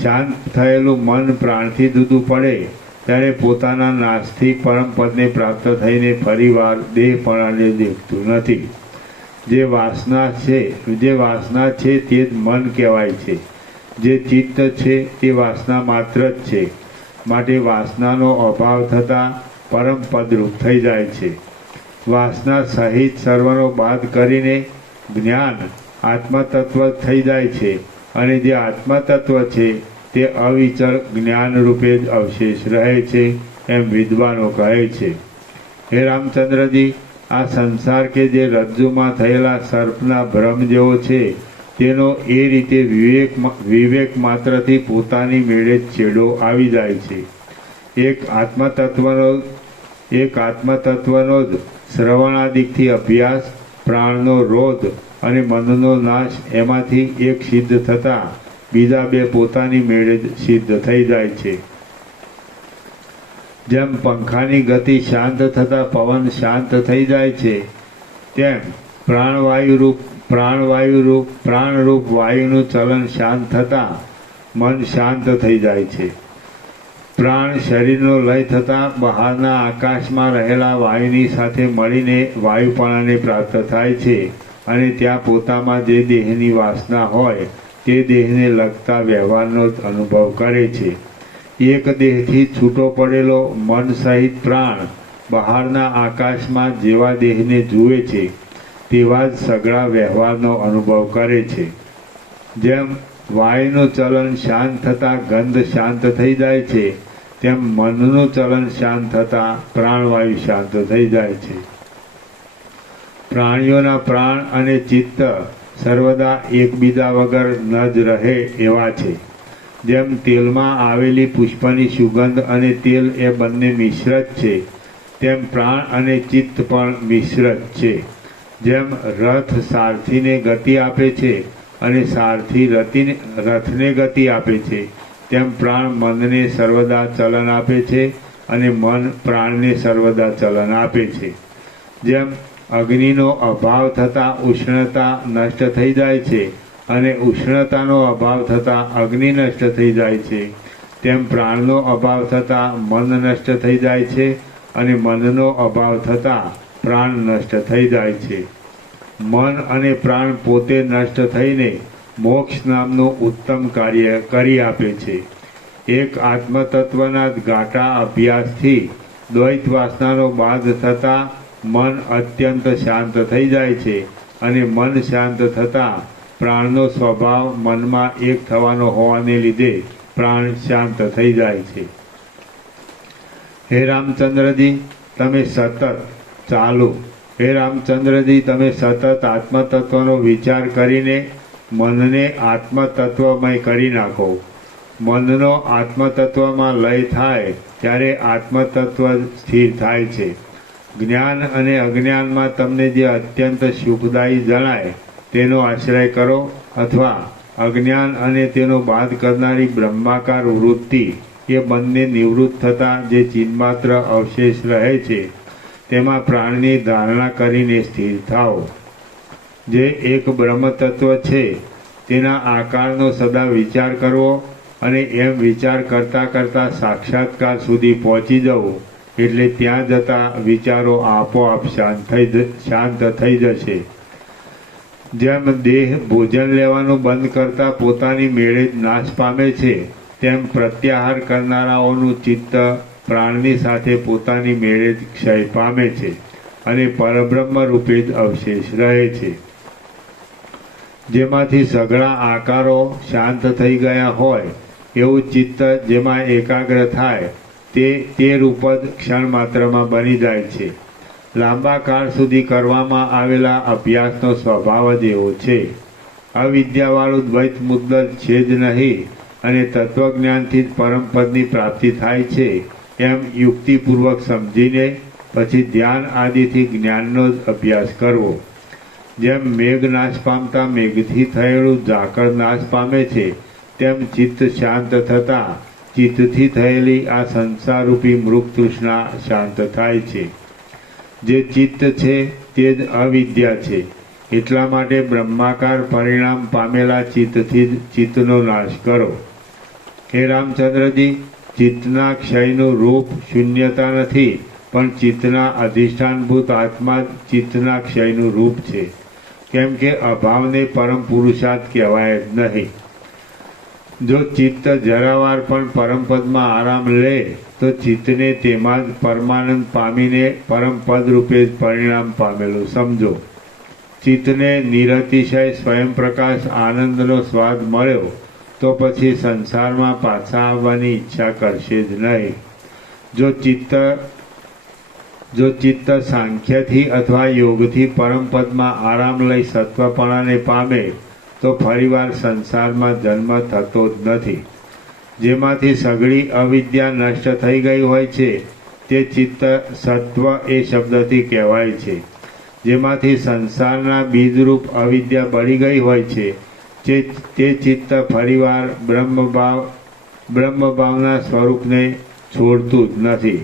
શાંત થયેલું મન પ્રાણથી જુદું પડે ત્યારે પોતાના નાશથી પરમપદને પ્રાપ્ત થઈને ફરીવાર દેહપણાને દેખતું નથી. જે વાસના છે તે જ મન કહેવાય છે. જે ચિત્ત છે તે વાસના માત્ર જ છે. માટે વાસનાનો અભાવ થતાં પરમપદરૂપ થઈ જાય છે. વાસના સહિત સર્વનો બાદ કરીને જ્ઞાન આત્મતત્વ થઈ જાય છે અને જે આત્મતત્વ છે તે અવિચળ જ્ઞાન રૂપે જ અવશેષ રહે છે એમ વિદ્વાનો કહે છે. હે રામચંદ્રજી, આ સંસાર કે જે રજ્જુમાં થયેલા સર્પના ભ્રમ જેવો છે તેનો એ રીતે વિવેક માત્રથી પોતાની મેળે છેડો આવી જાય છે. એક આત્મતત્વનો જ શ્રવણાદિકથી અભ્યાસ, પ્રાણનો રોધ અને મનનો નાશ એમાંથી એક સિદ્ધ થતાં બીજા બે પોતાની મેળે જ સિદ્ધ થઈ જાય છે. જેમ પંખાની ગતિ શાંત થતાં પવન શાંત થઈ જાય છે, તેમ પ્રાણરૂપ વાયુનું ચલન શાંત થતાં મન શાંત થઈ જાય છે. પ્રાણ શરીરનો લય થતાં બહારના આકાશમાં રહેલા વાયુની સાથે મળીને વાયુપણાને પ્રાપ્ત થાય છે અને ત્યાં પોતામાં જે દેહની વાસના હોય તે દેહને લગતા વ્યવહારનો જ અનુભવ કરે છે. એક દેહથી છૂટો પડેલો મન સહિત પ્રાણ બહારના આકાશમાં જેવા દેહને જુએ છે તેવા જ સઘળા વ્યવહારનો અનુભવ કરે છે. જેમ વાયુનું ચલન શાંત થતાં ગંધ શાંત થઈ જાય છે, તેમ મનનું ચલન શાંત થતાં પ્રાણવાયુ શાંત થઈ જાય છે. પ્રાણીઓના પ્રાણ અને ચિત્ત સર્વદા એકબીજા વગર ન જ રહે એવા છે. જેમ તેલમાં આવેલી પુષ્પની સુગંધ અને તેલ એ બંને મિશ્ર જ છે, તેમ પ્રાણ અને ચિત્ત પણ મિશ્ર જ છે. જેમ રથ સારથીને ગતિ આપે છે અને સારથી રથને ગતિ આપે છે, તેમ પ્રાણ મનને સર્વદા ચલન આપે છે અને મન પ્રાણને સર્વદા ચલન આપે છે. જેમ અગ્નિનો અભાવ થતાં ઉષ્ણતા નષ્ટ થઈ જાય છે અને ઉષ્ણતાનો અભાવ થતાં અગ્નિ નષ્ટ થઈ જાય છે, તેમ પ્રાણનો અભાવ થતાં મન નષ્ટ થઈ જાય છે અને મનનો અભાવ થતાં પ્રાણ નષ્ટ થઈ જાય છે. મન અને પ્રાણ પોતે નષ્ટ થઈને મોક્ષ નામનું ઉત્તમ કાર્ય કરી આપે છે. એક આત્મતત્વના ગાઢા અભ્યાસથી દ્વૈત વાસનાનો બાદ થતાં મન અત્યંત શાંત થઈ જાય છે અને મન શાંત થતાં પ્રાણનો સ્વભાવ મનમાં એક થવાનો હોવાને લીધે પ્રાણ શાંત થઈ જાય છે. હે રામચંદ્રજી, તમે સતત ચાલો. હે રામચંદ્રજી, તમે સતત આત્મતત્વનો વિચાર કરીને મનને આત્મતત્વમય કરી નાખો. મનનો આત્મતત્વમાં લય થાય ત્યારે આત્મતત્વ સ્થિર થાય છે. જ્ઞાન અને અજ્ઞાનમાં તમને જે અત્યંત સુખદાયી જણાય તેનો આશ્રય કરો, અથવા અજ્ઞાન અને તેનો બાદ કરનારી બ્રહ્માકાર વૃત્તિ એ બંને નિવૃત્ત થતાં જે ચિન્માત્ર અવશેષ રહે છે તેમાં પ્રાણની ધારણા કરીને સ્થિર થાઓ. જે એક બ્રહ્મતત્વ છે તેના આકારનો સદા વિચાર કરવો અને એમ વિચાર કરતાં કરતાં સાક્ષાત્કાર સુધી પહોંચી જવું, એટલે ત્યાં જતા વિચારો આપોઆપ શાંત થઈ જશે. જેમ દેહ ભોજન લેવાનું બંધ કરતાં પોતાની મેળે જ નાશ પામે છે, તેમ પ્રત્યાહાર કરનારાઓનું ચિત્ત પ્રાણની સાથે પોતાની મેળે જ ક્ષય પામે છે અને પરબ્રહ્મ રૂપે જ અવશેષ રહે છે. જેમાંથી સઘળા આકારો શાંત થઈ ગયા હોય એવું ચિત્ત જેમાં એકાગ્ર થાય તે રૂપ જ ક્ષણ માત્રમાં બની જાય છે. લાંબા કાળ સુધી કરવામાં આવેલા અભ્યાસનો સ્વભાવ જ એવો છે. અવિદ્યાવાળું દ્વૈત મુદ્દત છે જ નહીં અને તત્વજ્ઞાનથી જ પરમપદની પ્રાપ્તિ થાય છે એમ યુક્તિપૂર્વક સમજીને પછી ધ્યાન આદિથી જ્ઞાનનો જ અભ્યાસ કરવો. જેમ મેઘ નાશ પામતા મેઘથી થયેલું ઝાકળ નાશ પામે છે, તેમ ચિત્ત શાંત થતાં ચિત્તથી થયેલી આ સંસારરૂપી મૃગ તૃષ્ણા શાંત થાય છે. જે ચિત્ત છે તે જ અવિદ્યા છે. એટલા માટે બ્રહ્માકાર પરિણામ પામેલા ચિત્તથી જ ચિત્તનો નાશ કરો. હે રામચંદ્રજી, ચિત્તના ક્ષયનું રૂપ શૂન્યતા નથી, પણ ચિત્તના અધિષ્ઠાનભૂત આત્મા જ ચિત્તના ક્ષયનું રૂપ છે. કેમ કે અભાવને પરમ પુરુષાર્થ કહેવાય જ નહીં. જો ચિત્ત જરાવાર પણ પરમપદમાં આરામ લે તો ચિત્તને તેમાં જ પરમાનંદ પામીને પરમપદ રૂપે જ પરિણામ પામેલું સમજો. ચિત્તને નિરતિશય સ્વયં પ્રકાશ આનંદનો સ્વાદ મળ્યો તો પછી સંસારમાં પાછા આવવાની ઈચ્છા કરશે જ નહીં. જો ચિત્ત સાંખ્યથી અથવા યોગથી પરમપદમાં આરામ લઈ સત્વપણાને પામે તો ફરીવાર સંસારમાં જન્મ થતો જ નથી. જેમાંથી સઘળી અવિદ્યા નષ્ટ થઈ ગઈ હોય છે તે ચિત્ત સત્વ એ શબ્દથી કહેવાય છે. જેમાંથી સંસારના બીજરૂપ અવિદ્યા બળી ગઈ હોય છે તે ચિત્ત ફરીવાર બ્રહ્મભાવના સ્વરૂપને છોડતું જ નથી.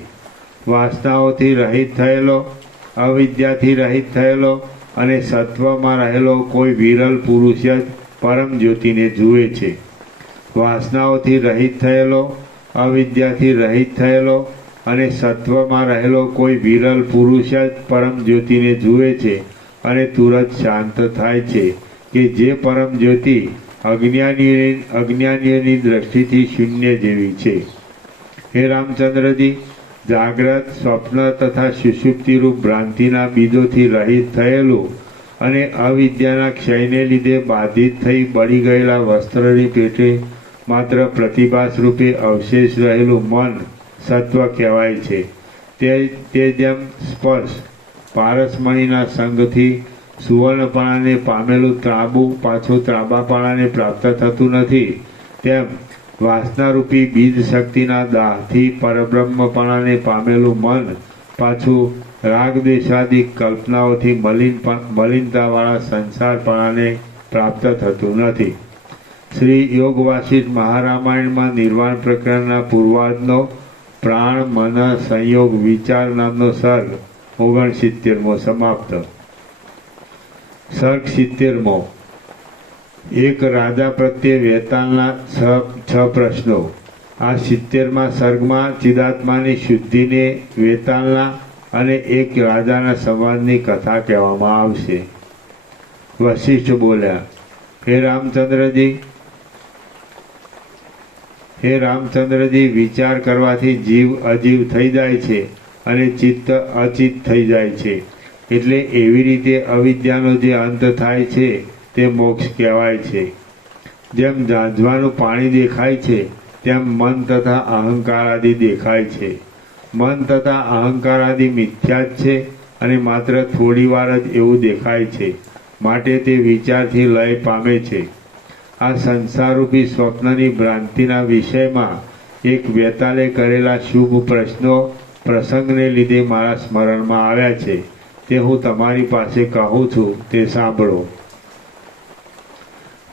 વાસનાઓથી રહિત થયેલો, અવિદ્યાથી રહિત થયેલો અને સત્વમાં રહેલો કોઈ વિરલ પુરુષ જ પરમ જ્યોતિને જુએ છે. વાસનાઓથી રહિત થયેલો, અવિદ્યાથી રહિત થયેલો અને સત્વમાં રહેલો કોઈ વિરલ પુરુષ જ પરમ જ્યોતિને જુએ છે અને તુરંત શાંત થાય છે કે જે પરમ જ્યોતિ અજ્ઞાનીઓની દ્રષ્ટિથી શૂન્ય જેવી છે. હે રામચંદ્રજી, જાગ્રત, સ્વપ્ન તથા સુષુપ્તિરૂપ ભ્રાંતિના બીજોથી રહિત થયેલું અને અવિદ્યાના ક્ષયને લીધે બાધિત થઈ બળી ગયેલા વસ્ત્રની પેટે માત્ર પ્રતિભાસ રૂપે અવશેષ રહેલું મન સત્વ કહેવાય છે. તે જેમ સ્પર્શ પારસમણીના સંગથી સુવર્ણપણાને પામેલું ત્રાંબુ પાછું ત્રાંબાપણાને પ્રાપ્ત થતું નથી, તેમ વાસનારૂપી બીજ શક્તિના દાહથી પરબ્રહ્મપણાને પામેલું મન પાછું રાગદ્વેષાદિક કલ્પનાઓથી મલિનતાવાળા સંસારપણાને પ્રાપ્ત થતું નથી. શ્રી યોગ વાસિષ્ઠ મહારામાયણમાં નિર્વાણ પ્રકરણના પૂર્વાર્ધનો પ્રાણ મન સંયોગ વિચાર નામનો સર્ગ 69મો સમાપ્ત. સર્ગ 70મો. એક રાજા પ્રત્યે વેતાલના 6 પ્રશ્નો. આ 70મા સર્ગમાં ચિદાત્માની શુદ્ધિને વેતાલના અને એક રાજાના સંવાદની કથા કહેવામાં આવશે. વશિષ્ઠ બોલ્યા, હે રામચંદ્રજી, વિચાર કરવાથી જીવ અજીવ થઈ જાય છે અને ચિત્ત અચિત થઈ જાય છે. એટલે એવી રીતે અવિદ્યાનો જે અંત થાય છે તે મોક્ષ કહેવાય છે. જેમ ઝાંઝવાનું પાણી દેખાય છે તેમ મન તથા અહંકાર આદિ દેખાય છે. મન તથા અહંકાર આદિ મિથ્યા જ છે અને માત્ર થોડી વાર જ એવું દેખાય છે, માટે તે વિચારથી લય પામે છે. આ સંસારરૂપી સ્વપ્નની ભ્રાંતિના વિષયમાં એક વેતાલે કરેલા શુભ પ્રશ્નો પ્રસંગને લીધે મારા સ્મરણમાં આવ્યા છે, તે હું તમારી પાસે કહું છું, તે સાંભળો.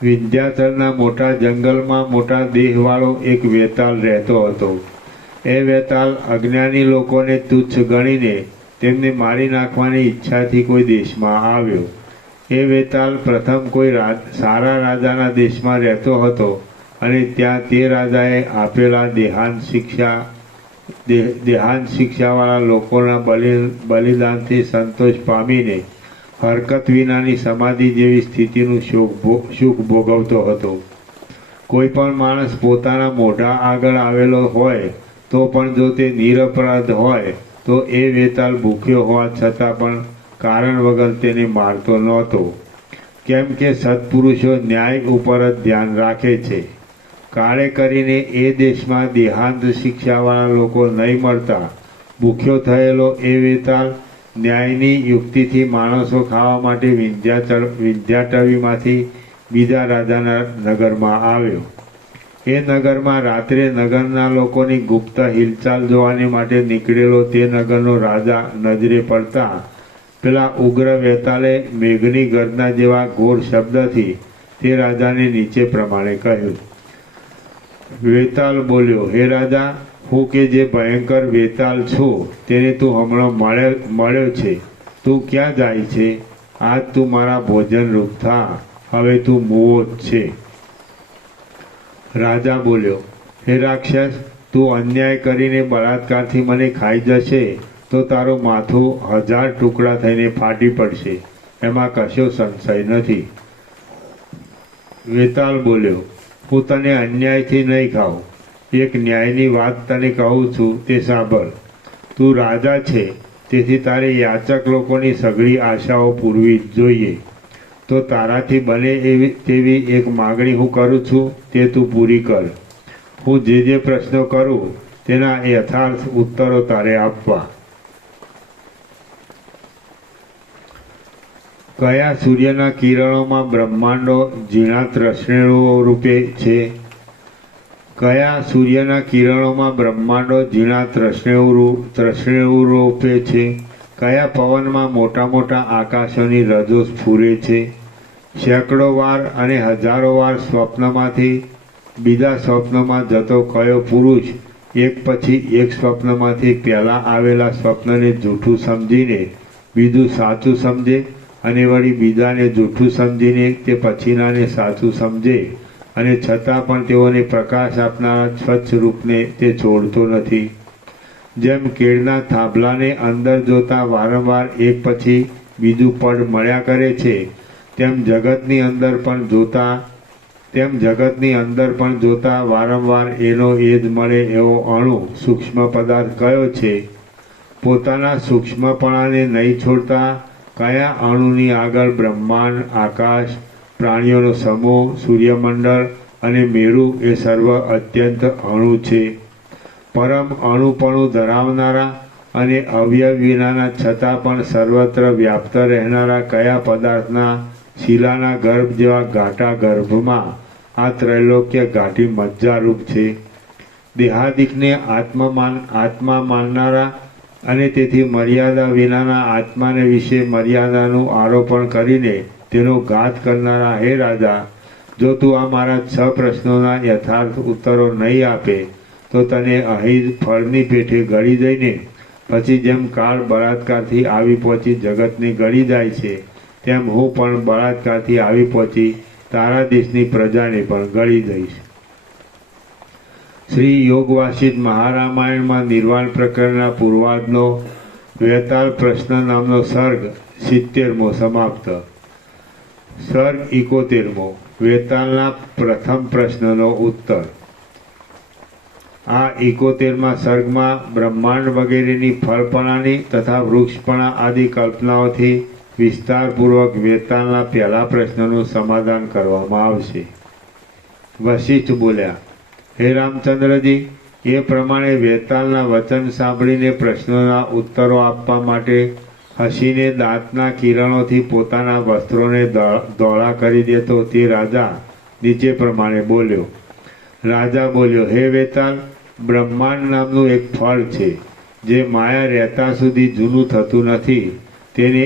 વિંધ્યાચલના મોટા જંગલમાં મોટા દેહવાળો એક વેતાલ રહેતો હતો. એ વેતાલ અજ્ઞાની લોકોને તુચ્છ ગણીને તેમને મારી નાખવાની ઈચ્છાથી કોઈ દેશમાં આવ્યો. એ વેતાલ પ્રથમ કોઈ સારા રાજાના દેશમાં રહેતો હતો અને ત્યાં તે રાજાએ આપેલા દેહાંત શિક્ષાવાળા લોકોના બલિદાનથી સંતોષ પામીને હરકત વિનાની સમાધિ જેવી સ્થિતિનું સુખ ભોગવતો હતો. કોઈ પણ માણસ પોતાના મોઢા આગળ આવેલો હોય તો પણ જો તે નિરપરાધ હોય તો એ વેતાલ ભૂખ્યો હોવા છતાં પણ કારણ વગર તેને મારતો નહોતો, કેમ કે સત્પુરુષો ન્યાય ઉપર જ ધ્યાન રાખે છે. કાળે કરીને એ દેશમાં દેહાંત શિક્ષાવાળા લોકો નહીં મળતા ભૂખ્યો થયેલો એ વેતાલ ન્યાયની યુક્તિથી માણસો ખાવા માટે વિંધ્યાટવીમાંથી બીજા રાજાના નગરમાં આવ્યો. એ નગરમાં રાત્રે નગરના લોકોની ગુપ્ત હિલચાલ જોવાની માટે નીકળેલો તે નગરનો રાજા નજરે પડતા પેલા ઉગ્ર વેતાલે મેઘની ગર્જના જેવા ઘોર શબ્દથી તે રાજાને નીચે પ્રમાણે કહ્યું. વેતાલ બોલ્યો, હે રાજા, હું કે જે ભયંકર વેતાલ છું તેને તું હમણાં મળ્યો છે. તું ક્યાં જાય છે? આજ તું મારા ભોજન રૂપ થા, હવે તું મૂવો જ છે. રાજા બોલ્યો, હે રાક્ષસ, તું અન્યાય કરીને બળાત્કારથી મને ખાઈ જશે તો તારું માથું 1000 ટુકડા થઈને ફાટી પડશે, એમાં કશો સંશય નથી. વેતાલ બોલ્યો, હું તને અન્યાયથી નહીં ખાઉં. એક ન્યાયની વાત તને કહું છું, તે સાંભળ. તું રાજા છે, તેથી તારે યાચક લોકોની સઘળી આશાઓ પૂરવી જ જોઈએ. તો તારાથી બને તેવી એક માગણી હું કરું છું, તે તું પૂરી કર. હું જે પ્રશ્નો કરું તેના યથાર્થ ઉત્તરો તારે આપવા. કયા સૂર્યના કિરણોમાં બ્રહ્માંડો ઝીણા તૃષ્ણેઓ રૂપે છે? કયા સૂર્યના કિરણોમાં બ્રહ્માંડો ઝીણા તૃષ્ણેઓ રૂપે છે? કયા પવનમાં મોટા મોટા આકાશોની રજો સ્ફુરે છે? સેંકડો વાર અને હજારો વાર સ્વપ્નમાંથી બીજા સ્વપ્નમાં જતો કયો પુરુષ એક પછી એક સ્વપ્નમાંથી પહેલાં આવેલા સ્વપ્નને જૂઠું સમજીને બીજું સાચું સમજે અને વળી બીજાને જૂઠું સમજીને તે પછીનાને સાચું સમજે અને છતાં પણ તેઓને પ્રકાશ આપનારા સ્વચ્છ રૂપને તે છોડતો નથી. જેમ કેળના થાંભલાને અંદર જોતા વારંવાર એક પછી બીજું પડ મળ્યા કરે છે, તેમ જગતની અંદર પણ જોતા વારંવાર એનો એ જ મળે એવો અણુ સૂક્ષ્મ પદાર્થ કયો છે? પોતાના સૂક્ષ્મપણાને નહીં છોડતા કયા અણુની આગળ બ્રહ્માંડ, આકાશ, પ્રાણીઓનો સમૂહ, સૂર્યમંડળ અને મેરુ એ સર્વ અત્યંત અણુ છે? પરમ અણુપણું ધરાવનારા અને અવયવ વિનાના છતાં પણ સર્વત્ર વ્યાપ્ત રહેનારા કયા પદાર્થના શિલાના ગર્ભ જેવા ઘાટા ગર્ભમાં આ ત્રૈલોક્ય ઘાટી મજ્જારૂપ છે? દેહાદિકને આત્મા માનનારા અને તેથી મર્યાદા વિનાના આત્માને વિશે મર્યાદાનું આરોપણ કરીને તેનો ઘાત કરનારા હે રાજા, જો તું આ મારા 6 પ્રશ્નોના યથાર્થ ઉત્તરો નહીં આપે તો તને અહીં જ ફળની પેઠે ગળી દઈને પછી જેમ કાળ બળાત્કારથી આવી પહોંચી જગતને ગળી જાય છે તેમ હું પણ બળાત્કારથી આવી પહોંચી તારા દેશની પ્રજાને પણ ગળી દઈશ. શ્રી યોગવાસિત મહારામાયણમાં નિર્વાણ પ્રકરણના પૂર્વાર્ધનો વેતાળ પ્રશ્ન નામનો સર્ગ 70મો સમાપ્ત. સર્ગ 71મો વેતાળના પ્રથમ પ્રશ્નનો ઉત્તર. આ 71મા સર્ગમાં બ્રહ્માંડ વગેરેની ફળપણાની તથા વૃક્ષપણા આદિ કલ્પનાઓથી વિસ્તારપૂર્વક વેતાળના પહેલા પ્રશ્નનું સમાધાન કરવામાં આવશે. વશિષ્ઠ બોલ્યા, હે રામચંદ્રજી, એ પ્રમાણે વેતાળના વચન સાંભળીને પ્રશ્નોના ઉત્તરો આપવા માટે હસીને દાંતના કિરણોથી પોતાના વસ્ત્રોને ધોળા કરી દેતો તે રાજા નીચે પ્રમાણે બોલ્યો. રાજા બોલ્યો, હે વેતાળ, બ્રહ્માંડ નામનું એક ફળ છે જે માયા રહેતા સુધી જૂનું થતું નથી. તેને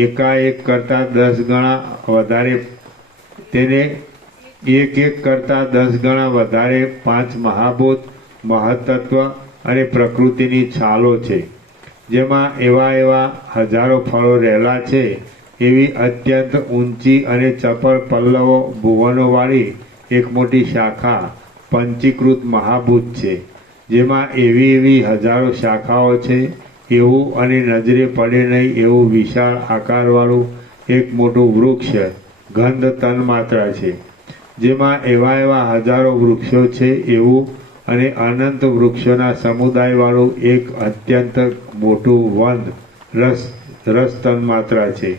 એકાએક કરતાં 10 ગણા વધારે એક કરતાં 10 ગણા વધારે 5 મહાભૂત, મહત્તત્વ અને પ્રકૃતિની છાલો છે. જેમાં એવા હજારો ફળો રહેલા છે. એવી અત્યંત ઊંચી અને ચપળ પલ્લવો ભુવનોવાળી એક મોટી શાખા પંચીકૃત મહાભૂત છે. જેમાં એવી હજારો શાખાઓ છે. એવું અને નજરે પડે નહીં એવું વિશાળ આકારવાળું એક મોટું વૃક્ષ ગંધ તન્માત્રા છે. જેમાં એવા હજારો વૃક્ષો છે. એવું અને અનંત વૃક્ષોના સમુદાયવાળું એક અત્યંત મોટું વન રસ તન્માત્રા છે.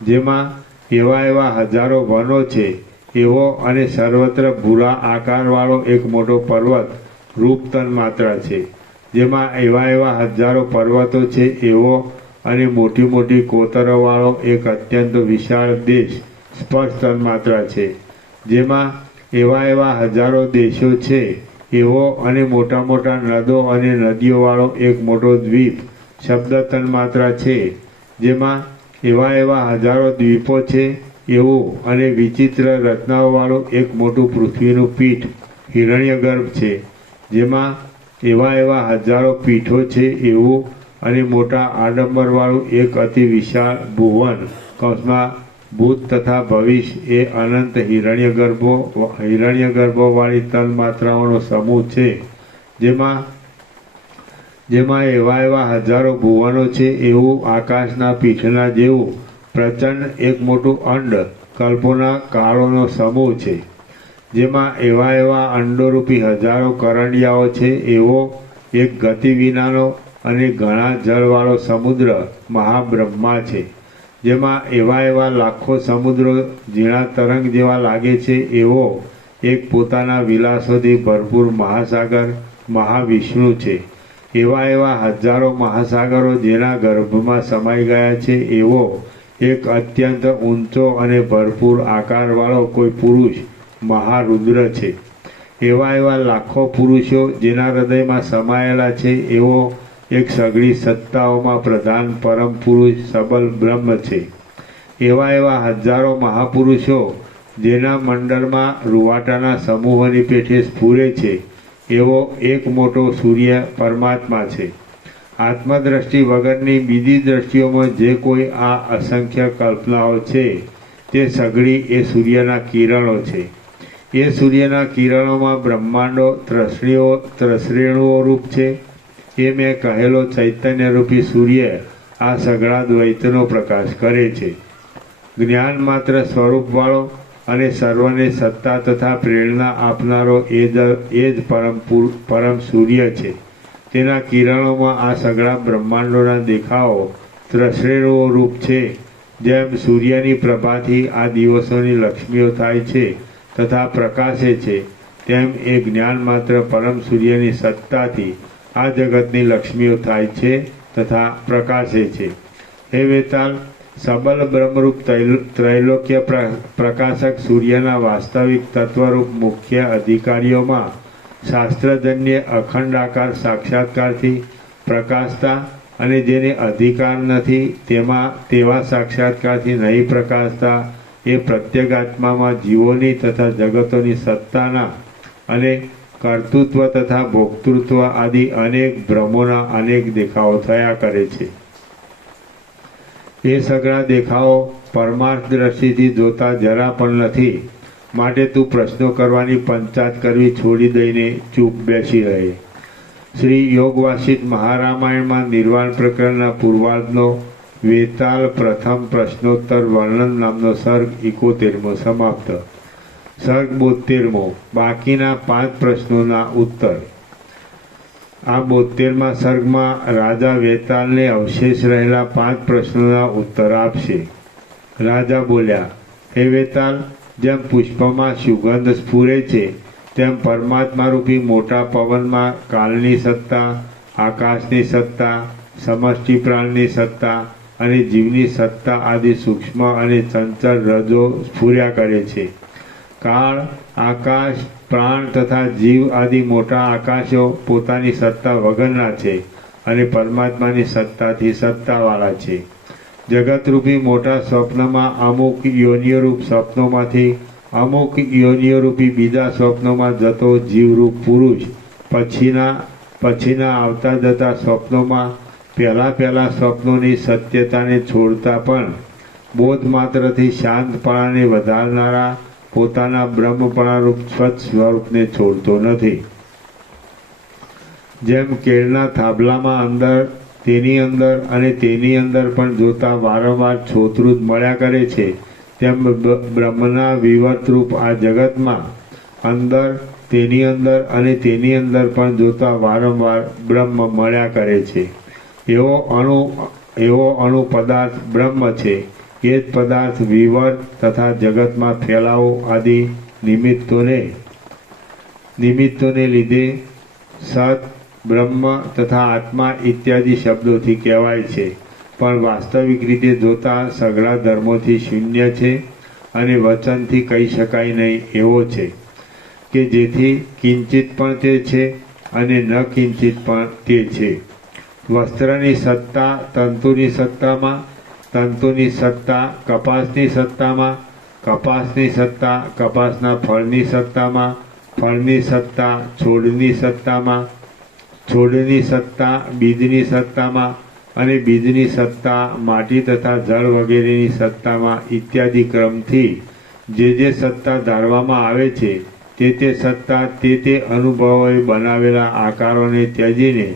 જેમાં એવા હજારો વનો છે. એવો અને સર્વત્ર ભૂરા આકારવાળો એક મોટો પર્વત રૂપ તન્માત્રા છે. જેમાં એવા હજારો પર્વતો છે. એવો અને મોટી કોતરોવાળો એક અત્યંત વિશાળ દેશ સ્પર્શ તન્માત્રા છે. જેમાં એવા હજારો દેશો છે. એવો અને મોટા નદો અને નદીઓવાળો એક મોટો દ્વીપ શબ્દ તન્માત્રા છે. જેમાં એવા હજારો દ્વીપો છે. એવું અને વિચિત્ર રચનાઓવાળું એક મોટું પૃથ્વીનું પીઠ હિરણ્યગર્ભ છે. જેમાં એવા હજારો પીઠો છે. એવું અને મોટા આડંબરવાળું એક અતિ વિશાળ ભુવન કૌંસમાં ભૂત તથા ભવિષ્ય એ અનંત હિરણ્યગર્ભોવાળી તન્માત્રાઓનો સમૂહ છે. જેમાં એવા હજારો ભુવનો છે. એવું આકાશના પીઠના જેવું પ્રચંડ એક મોટું અંડ કલ્પોના કાળોનો સમૂહ છે. જેમાં એવા અંડોરૂપી હજારો કરંડિયાઓ છે. એવો એક ગતિ વિનાનો અને ઘણા જળવાળો સમુદ્ર મહાબ્રહ્મા છે. જેમાં એવા લાખો સમુદ્રો ઝીણા તરંગ જેવા લાગે છે. એવો એક પોતાના વિલાસોથી ભરપૂર મહાસાગર મહાવિષ્ણુ છે. એવા હજારો મહાસાગરો જેના ગર્ભમાં સમાઈ ગયા છે. એવો એક અત્યંત ઊંચો અને ભરપૂર આકારવાળો કોઈ પુરુષ મહારુદ્ર છે. એવા લાખો પુરુષો જેના હૃદયમાં સમાયેલા છે. એવો એક સઘળી સત્તાઓમાં પ્રધાન પરમ પુરુષ સબલ બ્રહ્મ છે. એવા હજારો મહાપુરુષો જેના મંડળમાં રૂવાટાના સમૂહોની પેઠે સ્ફુરે છે. એવો એક મોટો સૂર્ય પરમાત્મા છે. આત્મદ્રષ્ટિ વગરની બીજી દ્રષ્ટિઓમાં જે કોઈ આ અસંખ્ય કલ્પનાઓ છે તે સઘળી એ સૂર્યના કિરણો છે. એ સૂર્યના કિરણોમાં બ્રહ્માંડો ત્રસરેણુઓ રૂપ છે. એ મેં કહેલો ચૈતન્યરૂપી સૂર્ય આ સઘળા દ્વૈતનો પ્રકાશ કરે છે. જ્ઞાન માત્ર સ્વરૂપવાળો અને સર્વને સત્તા તથા પ્રેરણા આપનારો એ જ પરમ સૂર્ય છે. તેના કિરણોમાં આ સઘળા બ્રહ્માંડોના દેખાવો ત્રસરેણુઓ રૂપ છે. જેમ સૂર્યની પ્રભાથી આ દિવસોની લક્ષ્મીઓ થાય છે તથા પ્રકાશે છે, તેમ એ જ્ઞાન માત્ર પરમ સૂર્યની સત્તાથી આ જગતની લક્ષ્મીઓ થાય છે તથા પ્રકાશે છે. હે વેતાલ, સબલ બ્રહ્મરૂપ ત્રૈલોક્ય પ્રકાશક સૂર્યના વાસ્તવિક તત્વરૂપ મુખ્ય અધિકારીઓમાં શાસ્ત્રજન્ય અખંડાકાર સાક્ષાત્કારથી પ્રકાશતા અને જેને અધિકાર નથી તેવા સાક્ષાત્કારથી નહીં પ્રકાશતા એ પ્રત્યેગાત્મામાં જીવોની તથા જગતોની સત્તાના અને કર્તૃત્વ તથા ભોક્તૃત્વ આદિ અનેક ભ્રમોના અનેક દેખાવો થયા કરે છે. એ સઘળા દેખાવો પરમાર્થ દ્રષ્ટિથી જોતા જરા પણ નથી. માટે તું પ્રશ્નો કરવાની પંચાત કરવી છોડી દઈને ચૂપ બેસી રહે. શ્રી યોગ વાસિષ્ઠ મહારામાયણમાં નિર્વાણ પ્રકરણના પૂર્વાર્ધનો વેતાલ પ્રથમ પ્રશ્નોત્તર વર્ણન નામનો સર્ગ 71મો સમાપ્ત. સર્ગ 72મો બાકીના 5 પ્રશ્નોના ઉત્તર. આ 72મા સર્ગમાં રાજા વેતાલને અવશેષ રહેલા 5 પ્રશ્નોના ઉત્તર આપશે. રાજા બોલ્યા, હે વેતાલ, જેમ પુષ્પમાં સુગંધ સ્ફુરે છે તેમ પરમાત્મા રૂપી મોટા પવનમાં કાળની સત્તા, આકાશની સત્તા, સમષ્ટિ પ્રાણની સત્તા અને જીવની સત્તા આદિ સૂક્ષ્મ અને ચંચળ રજો સ્ફુર્યા કરે છે. કાળ, આકાશ, પ્રાણ તથા જીવ આદિ મોટા આકાશો પોતાની સત્તા વગરના છે અને પરમાત્માની સત્તાથી સત્તાવાળા છે. જગતરૂપી મોટા સ્વપ્નમાં અમુક યોનિયોરૂપ સ્વપ્નોમાંથી અમુક યોનિયોરૂપી બીજા સ્વપ્નોમાં જતો જીવરૂપ પુરુષ પછીના આવતા જતા સ્વપ્નોમાં પહેલા સ્વપ્નોની સત્યતાને છોડતા પણ બોધ માત્રથી શાંતપણાને વધારનારા પોતાના બ્રહ્મપણારૂપ સ્વચ્છ સ્વરૂપને છોડતો નથી. જેમ કેળના થાંભલામાં અંદર તેની અંદર પણ જોતા વારંવાર છોતરું જ મળ્યા કરે છે, તેમ બ્રહ્મના વિવર્તરૂપ આ જગતમાં અંદર તેની અંદર પણ જોતા વારંવાર બ્રહ્મ મળ્યા કરે છે. એવો અણુ પદાર્થ બ્રહ્મ છે. એ જ પદાર્થ વિવર્ત તથા જગતમાં ફેલાવો આદિ નિમિત્તોને લીધે સત, બ્રહ્મ તથા આત્મા ઇત્યાદિ શબ્દોથી કહેવાય છે. પણ વાસ્તવિક રીતે જોતા સઘળા ધર્મોથી શૂન્ય છે અને વચનથી કહી શકાય નહીં એવો છે કે જેથી કિંચિત પણ તે છે અને ન કિંચિત પણ તે છે. વસ્ત્રની સત્તા તંતુની સત્તામાં, તંતુની સત્તા કપાસની સત્તામાં, કપાસની સત્તા કપાસના ફળની સત્તામાં, ફળની સત્તા છોડની સત્તામાં, છોડની સત્તા બીજની સત્તામાં અને બીજની સત્તા માટી તથા જળ વગેરેની સત્તામાં ઇત્યાદિ ક્રમથી જે સત્તા ધારવામાં આવે છે તે સત્તા તે અનુભવોએ બનાવેલા આકારોને ત્યજીને